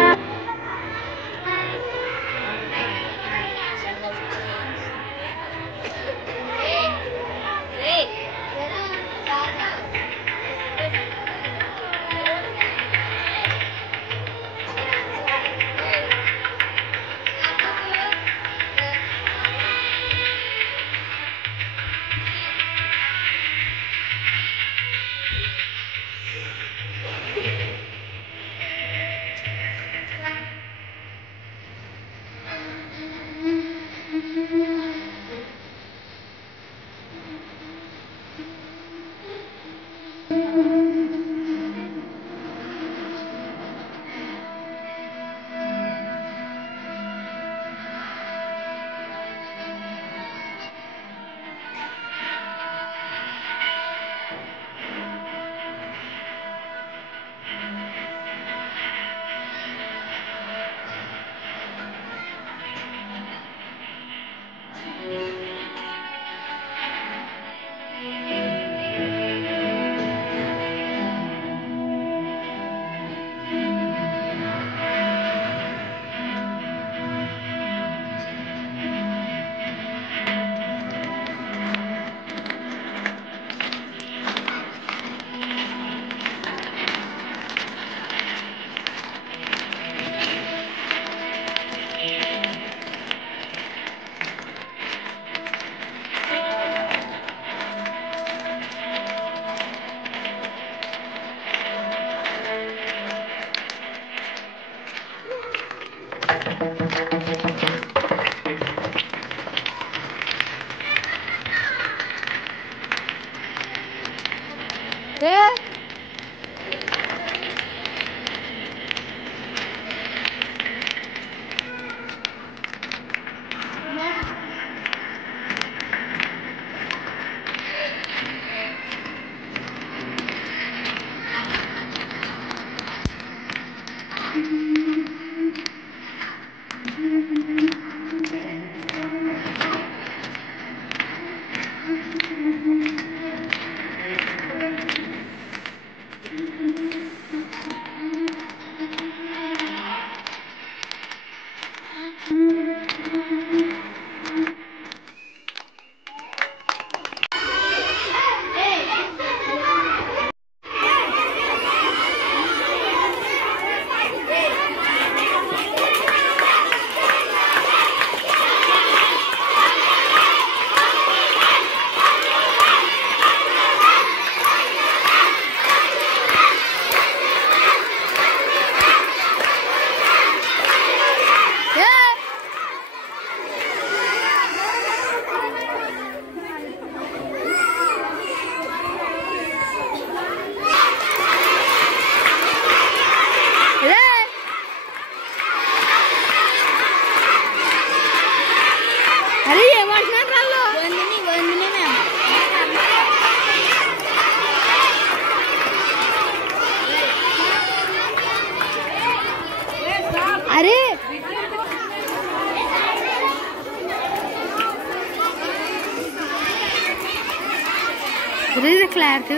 clarity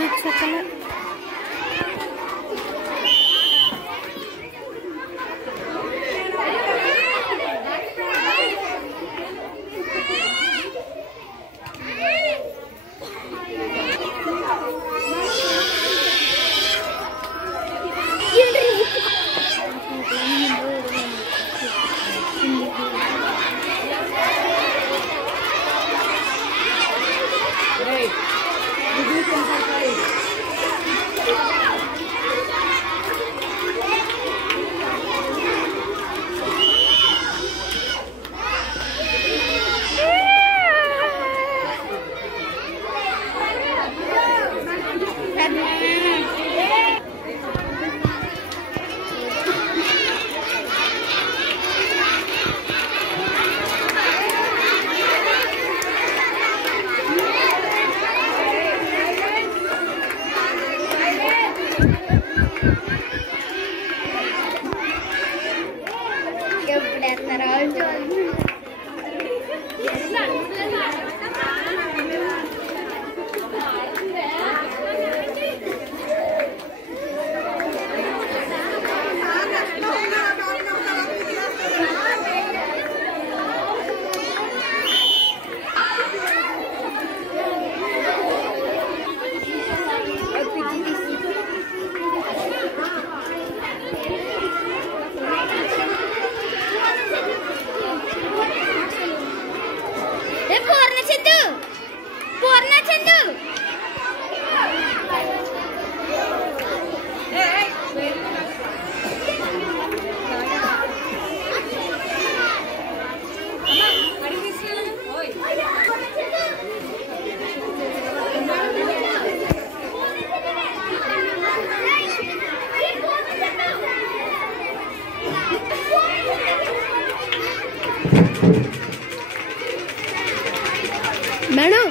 madam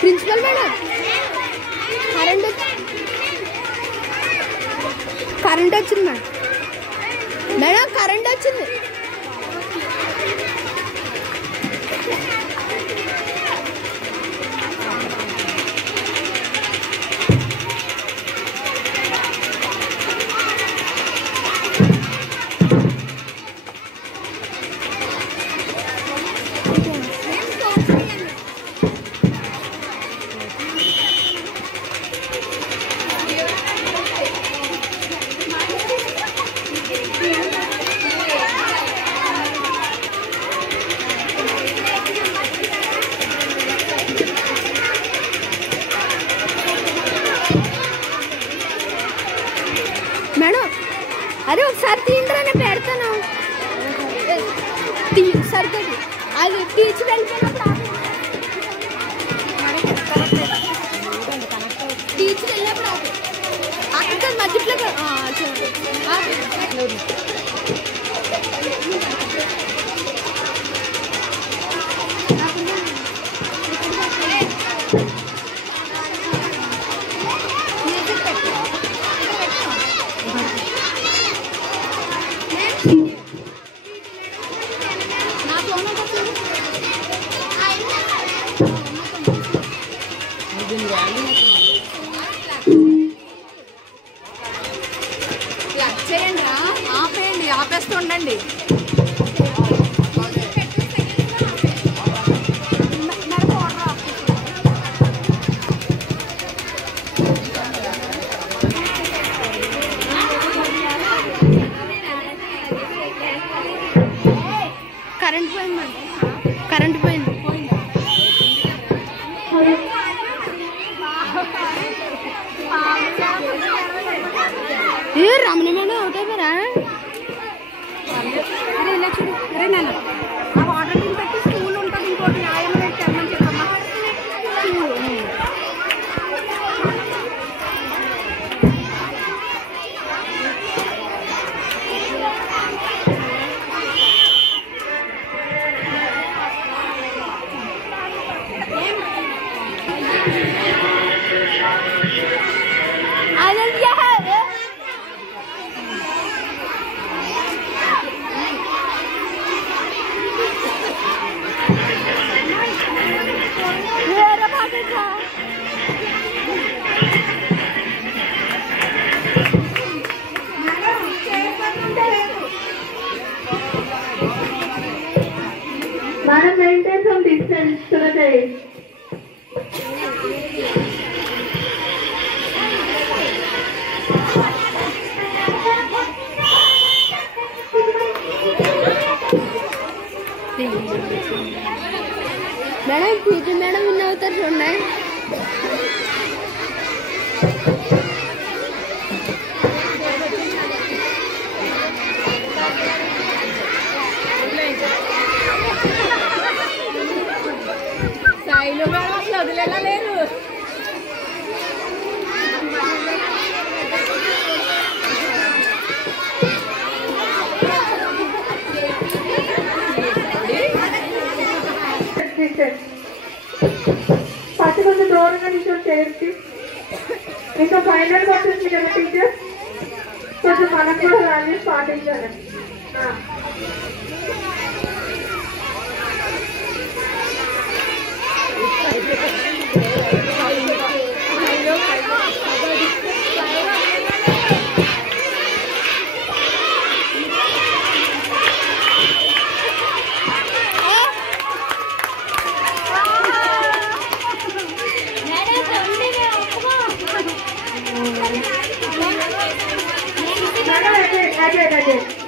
principal madam current వచ్చింది మేడం. మేడం కరెంట్ వచ్చింది. మేడం అరే ఒకసారి తీయండి నేను పెడతాను. సరిపోయింది అది టీచర్ వెళ్ళిపోయినప్పుడు టీచర్ వెళ్ళినప్పుడు అక్కడ మధ్యలో చేయండి రా, ఆపేయండి, ఆపేస్తూ ఉండండి. కరెంట్ పోయింది, కరెంట్ పోయింది. ఏ రమణ మేడం ఒకటే మీరా అరే నాన్న ఆ వాటర్ కింద పెట్టి స్కూల్ ఉంటుంది, ఇంకోటి న్యాయం రేట్ తెమ్మని చెప్పమ్మా. Madam, maintain some distance to the side. Madam PT madam win అవుతారు చూడండి. స్థాయిలో మేడం అసలు వదిలేలా లేదు. పచ్చి కొంచెం దూరంగా నిల్చొని చేయండి. ఇంకా ఫైనల్ వచ్చేసి కదా టీచర్, కొంచెం మనకు కూడా వాల్యూస్ పాటించాలి.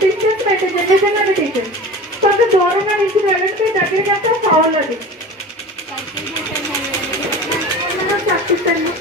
టీచర్స్ పెట్టింది నిజంగా టీచర్స్ కొంచెం దూరంగా నుంచి వెళ్ళండి దగ్గరికి వెళ్తే కావాలండి తప్పిస్తండి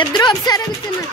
ఇద్దరు ఒకసారి వెళ్తున్నారు.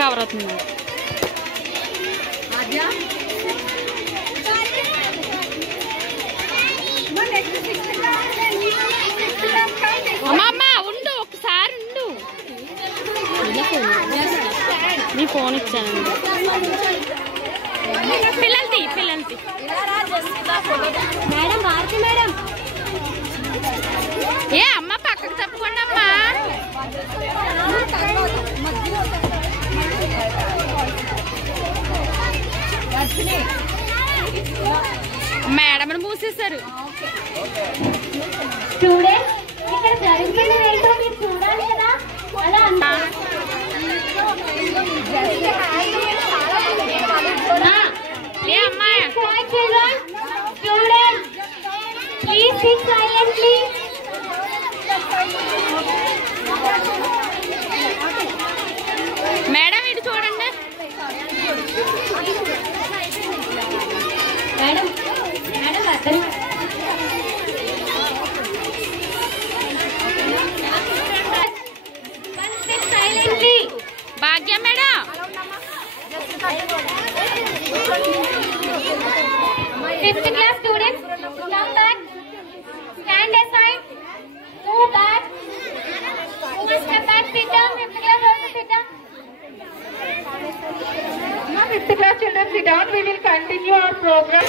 కవర్ అవుతుంది. అమ్మమ్మ ఉండు, ఒకసారి ఉండు. నీ ఫోన్ ఇచ్చానండి. పిల్లలది మేడం, భారతి మేడం. ఏ అమ్మ పక్కకు తప్పకుండా అమ్మా. మేడం మూసేశారు. స్టూడెంట్స్, ఇక్కడ జరిగేది ఏంటో మీరు చూడాలి కదా. అలా ఏ అమ్మాయి sit silently. మేడం ఇటు చూడండి. మేడం మేడం అద్దరు sit silently. Bhagya madam. Fifth class students, come back. Stand aside. Move back. Move step back. Sit down. Fifth class also sit down. Now, fifth class children, sit down. We will continue our program.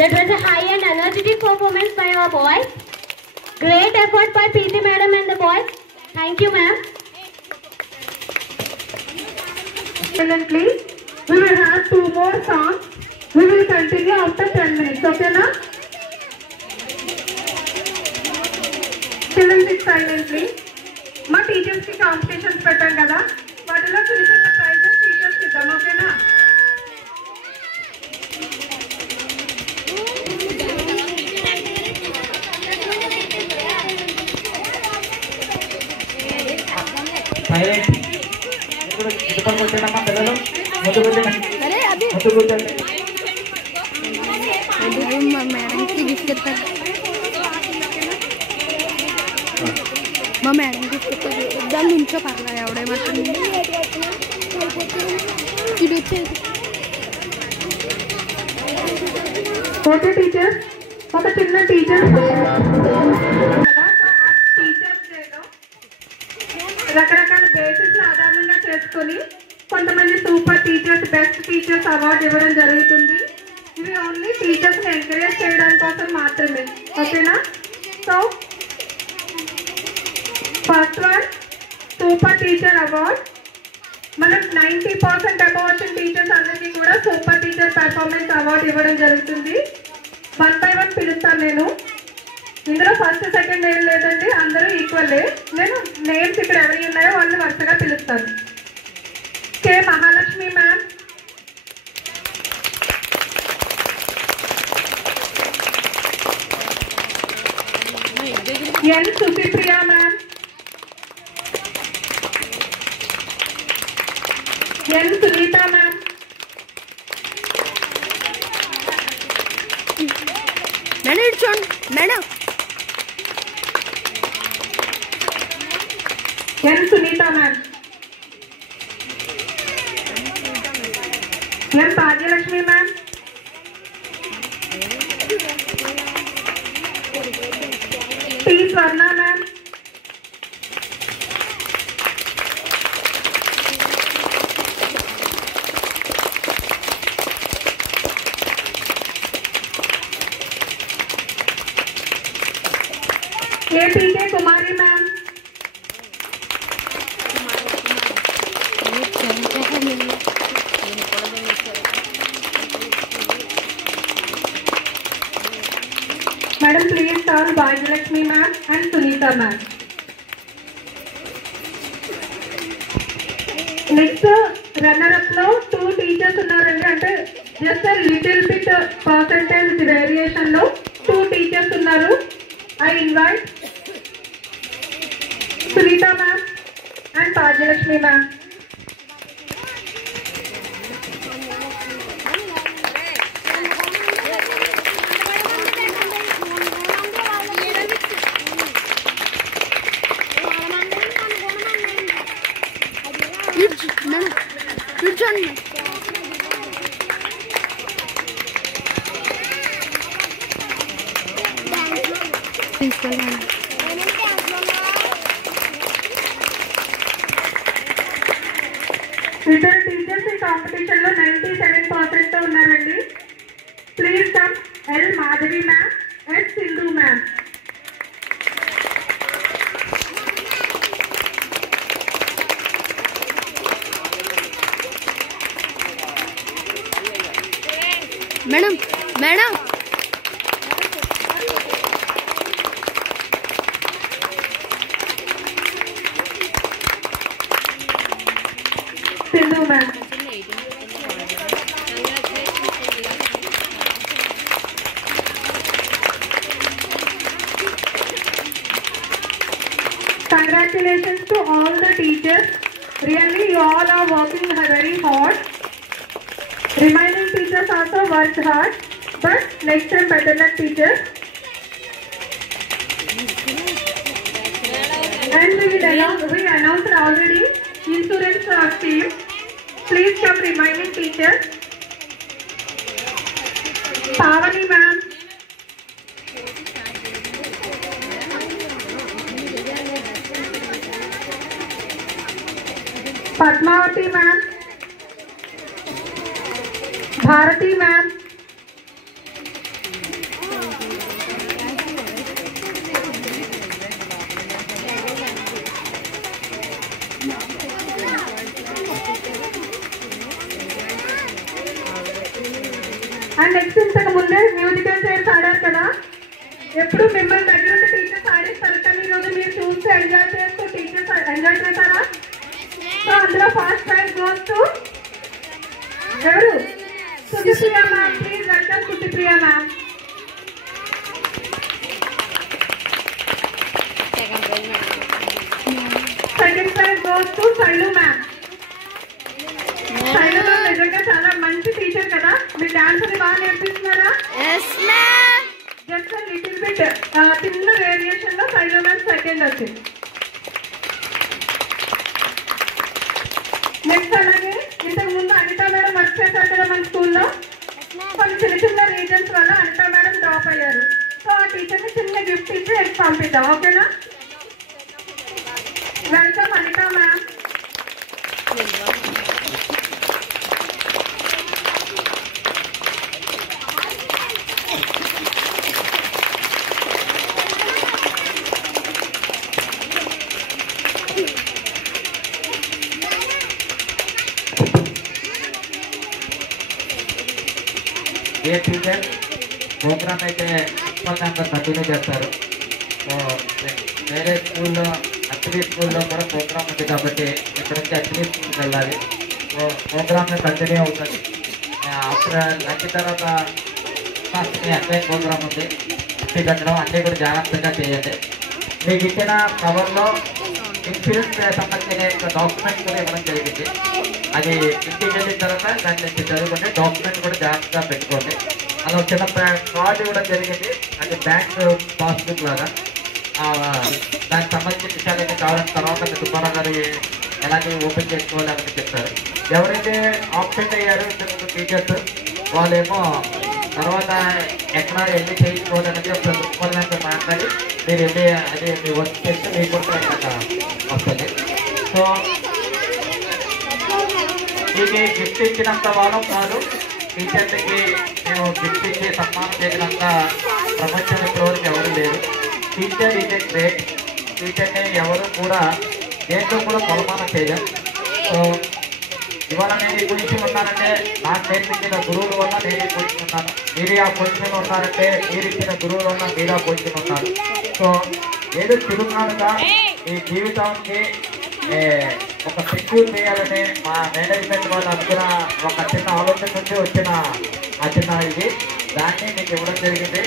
That was a high and energetic performance by our boys. Great effort by PT madam and the boys. Thank you, ma'am. Silently, we will have 2 more songs. We will continue after 10 minutes. Okay, na? Children, sit silently. మా teachers కి competitions పెట్టాం కదా, వాటిలో చిన్న చిన్న prices teachers ఇద్దాం. ఓకేనా? Silent. ఇప్పుడు ఇటుపక్క వచ్చాడమ్మా పిల్లలు, ముందు కూర్చోండి, ముందు కూర్చోండి. మా మేడంకి తీసుకెళ్తారు, మా మేడం తీసుకెళ్తారు. దాన్ని ఉంచో పర్లేదు, ఎవడేమంటుంది ఇది వచ్చేది. ఓకే టీచర్, ఒక చిన్న టీచర్స్ రకరకాల బేసిస్ ఆధారంగా చేసుకొని కొంతమంది super teachers, best teachers award ఇవ్వడం జరుగుతుంది. ఇవి ఓన్లీ టీచర్స్ ని ఎంకరేజ్ చేయడం కోసం మాత్రమే, ఓకేనా? So first one super teacher award. మనం 90% అబౌవ్ వచ్చిన టీచర్స్ అందరికీ కూడా సూపర్ టీచర్ పెర్ఫార్మెన్స్ అవార్డు ఇవ్వడం జరుగుతుంది. 1 by 1 పిలుస్తాను నేను. ఇందులో ఫస్ట్ సెకండ్ ఏం లేదండి, అందరూ ఈక్వల్లే. నేను నేమ్స్ ఇక్కడ ఎవరి ఉన్నాయో వాళ్ళు వరుసగా పిలుస్తాను. K Mahalakshmi ma'am, N Supriya ma'am, N Sunitha ma'am, madam ఇటు చూడండి madam, N Sunitha ma'am, N Bhagyalakshmi ma'am, T Swarna ma'am, APK Kumari ma'am, madam please call Bhagyalakshmi ma'am and Sunitha ma'am. Next runner up లో 2 టీచర్స్ ఉన్నారండి, అంటే just little bit percentage variation లో 2 teachers ఉన్నారు. I invite Sunitha ma'am and Bhagyalakshmi ma'am. కూర్చోండి. తీసుకెళ్ళండి. ఇద్దరు టీచర్స్ ఈ competition లో 97% తో ఉన్నారండి. Please come L Madhavi ma'am, S Sindhu ma'am. Madam madam Sindhu ma'am. Congratulations to all the teachers. Really, you all are working very hard. Remaining teachers also worked hard, but next time better luck, teachers. And we announced already insurance scheme. Please come remaining teachers. Pavani ma'am, Padmavati ma'am, Bharati ma'am, and next ఇంతకు ముందే musical chairs ఆడారు కదా, ఎప్పుడు మిమ్మల్ని దగ్గర ఉంటే teachers ఆడిస్తారు, కానీ ఈరోజు మీరు చూసి ఎంజాయ్ చేస్తూ టీచర్స్ ఎంజాయ్ చేస్తారా? సో అందులో ఫస్ట్ ప్రైజ్ గోస్ టు ఎవరు? Sutipriya ma'am. Please welcome Sutipriya ma'am. Second prize goes goes to Sailu ma'am. Sailu ma'am నిజంగా చాలా మంచి టీచర్ కదా. మీ డాన్స్ అది బాగా నేర్పిస్తున్నారా? Yes ma'am. Just a little bit చిన్న వేరియేషన్ లో Sailu ma'am సెకండ్ వచ్చింది. నెక్స్ట్ అలాగే ఇంతకు ముందు అనితా మేడం వర్క్ చేశారు కదా మన స్కూల్లో. కొన్ని చిన్న చిన్న రీజన్స్ వల్ల అనితా మేడం డ్రాప్ అయ్యారు. సో ఆ టీచర్ ని చిన్న గిఫ్ట్ ఇచ్చి పంపిద్దాం, ఓకేనా? Welcome Anitha ma'am. ఏ టీచర్ ప్రోగ్రామ్ అయితే దాంట్లో కంటిన్యూ చేస్తారు. సో వేరే స్కూల్లో అక్చువల్లీ స్కూల్లో కూడా ప్రోగ్రామ్ ఉంది కాబట్టి ఇక్కడ నుంచి అక్చువల్లీ స్కూల్కి వెళ్ళాలి. సో ప్రోగ్రామ్ కంటిన్యూ అవుతుంది. ఆఫ్టర్ లంచ్ తర్వాత అసైన్ ప్రోగ్రామ్ ఉంది. ఇంటికి కట్టడం అన్నీ కూడా జాగ్రత్తగా చేయండి. మీకు ఇచ్చిన కవర్లో ఇన్సూరెన్స్ సంబంధించిన డాక్యుమెంట్ కూడా ఇవ్వడం జరిగింది. అది ఇంటికి వెళ్ళిన తర్వాత దాన్ని నుంచి చదువుకుంటే డాక్యుమెంట్ కూడా జాగ్రత్తగా పెట్టుకోండి. అలా చిన్న కార్డు ఇవ్వడం జరిగింది. అది బ్యాంక్ పాస్బుక్ లాగా. దానికి సంబంధించిన విషయాలు అయితే కావాలని తర్వాత మీ సుబ్బారావు గారు ఎలాంటి ఓపెన్ చేసుకోవాలి అని చెప్తారు. ఎవరైతే ఆప్షన్ అయ్యారో టీచర్స్ వాళ్ళేమో తర్వాత ఎక్కడ వెళ్ళి చేయించుకోవాలనేది ఒక సుబ్బారావుతో మాట్లాడి మీరు వెళ్ళి అది మీ వర్క్ చేస్తే మీకు కూడా వస్తుంది. సో మీకు గిఫ్ట్ ఇచ్చినంత వాళ్ళం కాదు, టీచర్లకి మేము గిఫ్ట్ ఇచ్చి సన్మానం చేసినంత ప్రపంచం ఇప్పటివరకు ఎవరు లేరు. Teacher is a great. టీచర్ని ఎవరు కూడా దేంట్లో కూడా కొలమానం చేయలేం. సో ఇవాళ నేను ఈ పొజిషన్ ఉన్నానంటే నాకు నేర్పించిన గురువుల వల్ల నేను ఈ పొజిషన్ ఉన్నాను. మీరు ఆ పొజిషన్ ఉన్నారంటే మీరు ఇచ్చిన గురువుల వల్ల మీరు ఆ పొజిషన్ ఉన్నారు. సో ఏదో తిరుగుతున్నానుగా ఈ జీవితానికి ఒక సెక్యూర్ చేయాలని మా మేనేజ్మెంట్ వాళ్ళు అనుకున్న ఒక చిన్న ఆలోచన నుంచి వచ్చిన ఆ చిన్న ఇది దాన్ని మీకు ఇవ్వడం జరిగింది.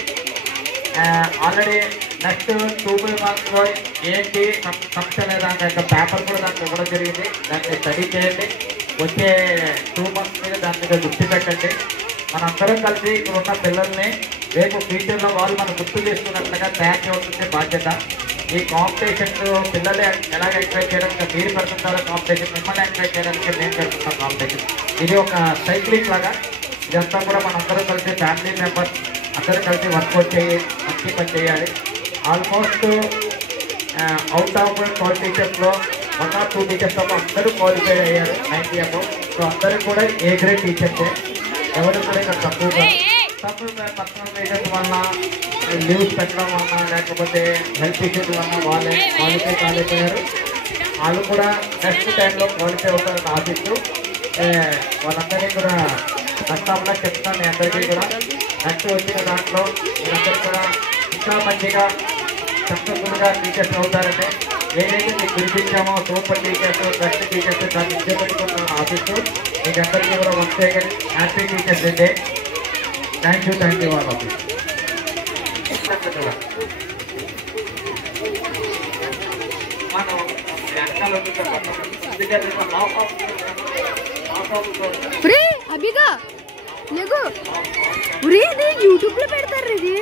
ఆల్రెడీ నెక్స్ట్ 2 మార్క్స్లో ఏంటి సమస్య లేదా అంటే పేపర్ కూడా దానికి ఇవ్వడం జరిగింది. దాన్ని స్టడీ చేయండి. వచ్చే 2 మంత్స్ మీద దాని మీద దృష్టి పెట్టండి. మనందరం కలిసి ఇక్కడ ఉన్న పిల్లల్ని రేపు ఫ్యూచర్లో వాళ్ళు మనం గుర్తు చేసుకున్నట్లుగా తయారు చేయవలసిన బాధ్యత. ఈ కాంపిటీషన్స్ పిల్లలే ఎలాగ ఎంకరేజ్ చేయడానికి మీరు పెడుతుంటారో కాంపిటీషన్, మిమ్మల్ని ఎంకరేజ్ చేయడానికి మేము పెడుతున్నాం కాంపిటీషన్. ఇది ఒక సైక్లింగ్ లాగా. ఇదంతా కూడా మనందరం కలిసి ఫ్యామిలీ మెంబర్స్ అందరూ కలిసి వర్కౌట్ చేయి మంచి పని చేయాలి. Almost out of 12 టీచర్స్లో 1 or 2 teachers తప్ప అందరూ క్వాలిఫై అయ్యారు 90 above. సో అందరూ కూడా ఏ గ్రేడ్ టీచర్సే. ఎవరు కూడా ఇక్కడ తక్కువ పర్సనల్ రీజన్స్ వల్ల లీవ్స్ పెట్టడం వల్ల లేకపోతే హెల్త్ ఇష్యూస్ వల్ల వాళ్ళే క్వాలిఫై కాలేకపోయారు. వాళ్ళు కూడా నెక్స్ట్ టైంలో క్వాలిఫై అవుతారని ఆశిస్తూ వాళ్ళందరినీ కూడా కష్టంగా చెప్తాను. మీ అందరికీ కూడా నెక్స్ట్ వచ్చిన దాంట్లో మీరందరూ కూడా ఇంకా మంచిగా సక్సెస్ఫుల్గా టీచర్స్ అవుతారంటే ఏదైతే మీకు గుర్తించామో సూపర్ టీచర్స్ బెస్ట్ టీచర్స్ దాన్ని ఇష్టపెట్టుకుంటామని ఆశిస్తూ మీకు అందరికీ కూడా one second happy teachers day. Thank you వాళ్ళకి. అభిగా లేగు ఇది యూట్యూబ్ లో పెడతారు. ఇది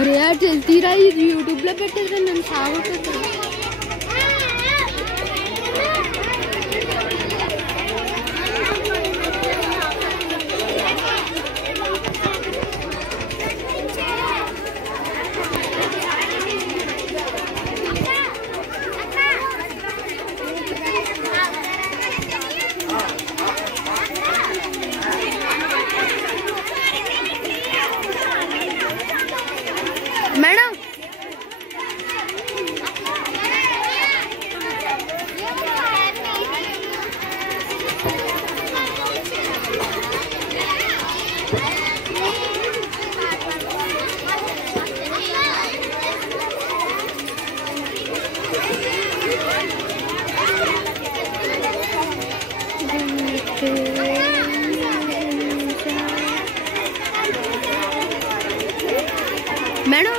అరే తీరా ఇది యూట్యూబ్ లో పెట్టేది నేను సాగుతుంది. మేడం మేడం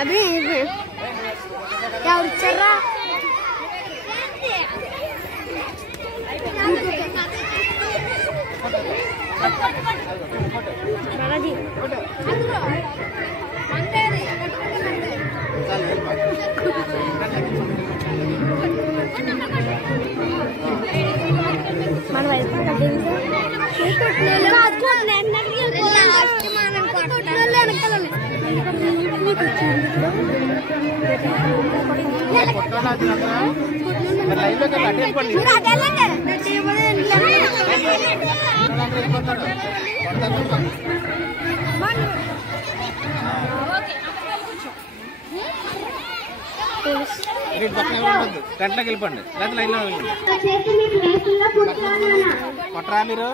అవి ఎవరు ఇచ్చారా మన వైపు గంటలకు వెళ్ళిపోండి లేదా లైన్లో కొట్టరా మీరు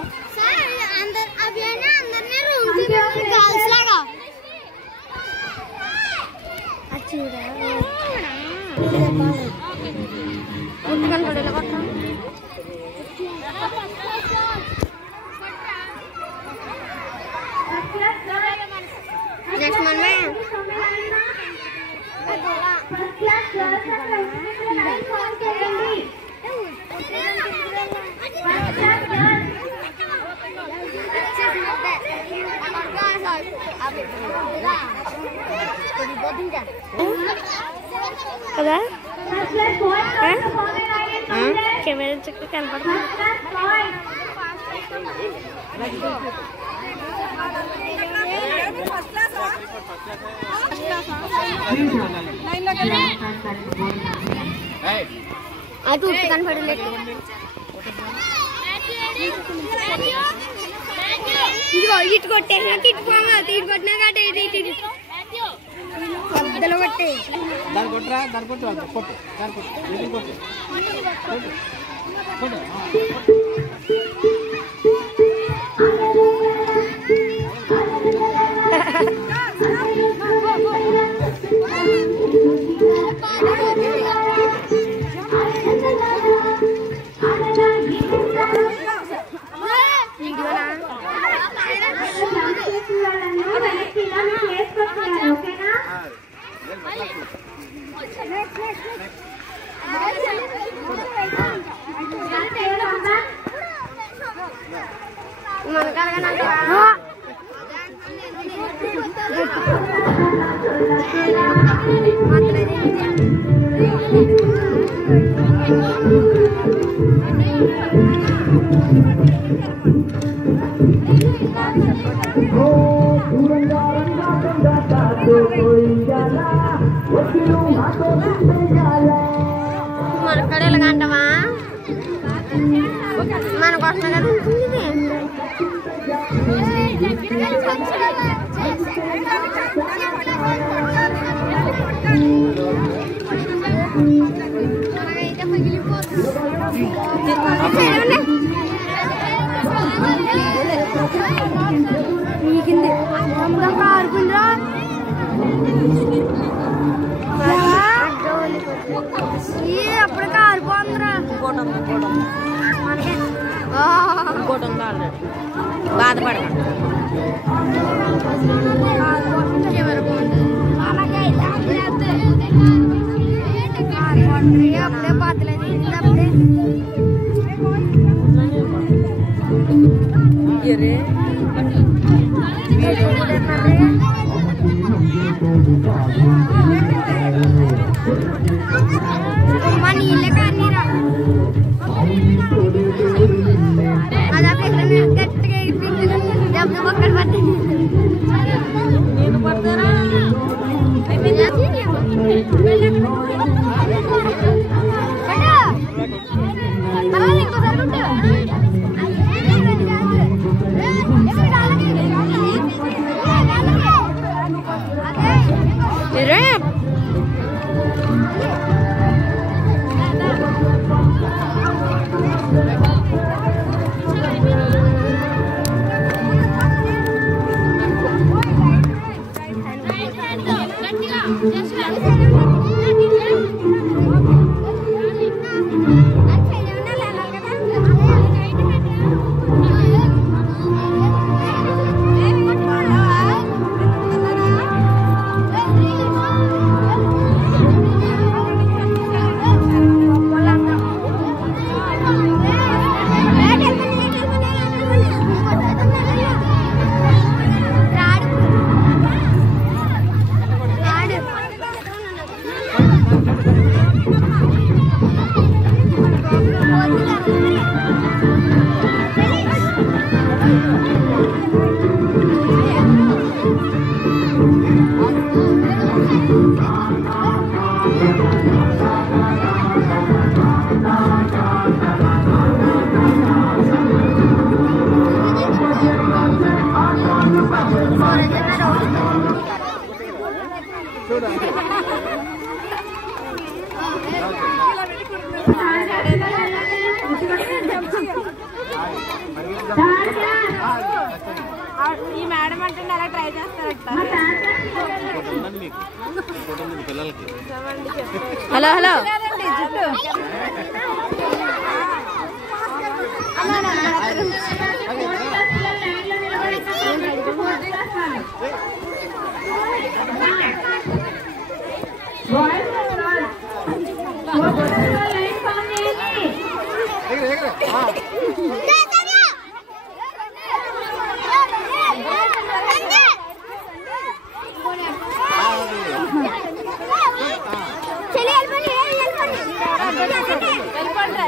నెక్స్ట్ మనమే కదా కెమెరా చుట్టూ కనపడుతుంది అది ఉప్పు కనపడలేదు ఇదిగో ఇటు కొట్టేసినాక ఇటు పోగా ఇటు కొట్టినాక పెద్దలో కొట్టే దాని కొట్టరా దాని కొట్టు కొట్టు దాని కొట్టు కొట్టు కొట్టు మన కడేలుగా అంటావా మన కోసం కదా ఉంటుంది మీకింది ఆడుకుండ్రా అప్పుడు కారిపోందిరా ఇంకోటి ఉందా ఆల్రెడీ బాధపడకండి అప్పుడే బాధలేదు అప్పుడే మా నీళ్ళే కానీరా అలా గట్టిగా దెబ్బ పక్కన పట్టింది నేను పడతారా మీకు ఫోటో ఉంది పిల్లలకి. హలో హలో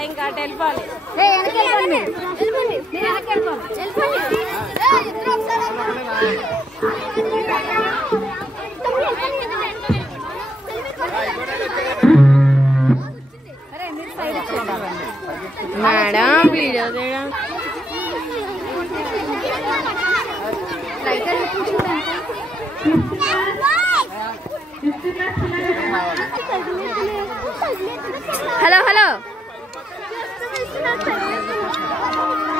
ఇంకా వెళ్ళిపోవాలి. మేడం వీడియో తీయడం హలో హలో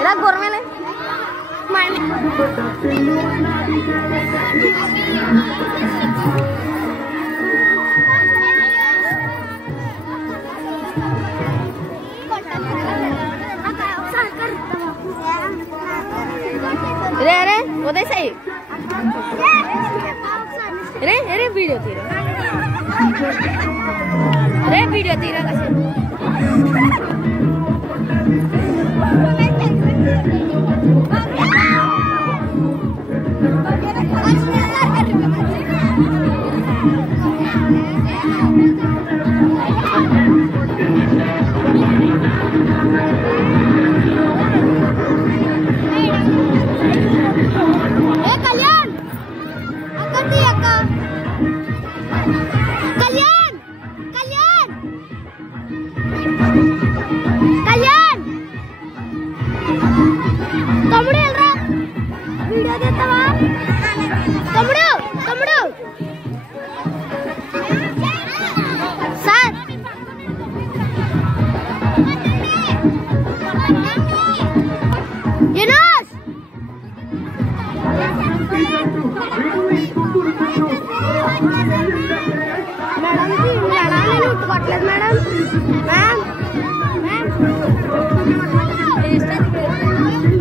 ఇలా గుర్రమేలే रे रे उदय सही रे रे वीडियो तीरा रे वीडियो तीरा कैसे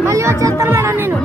మళ్ళీ వచ్చేస్తాను మేడం నేను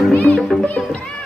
Thank you.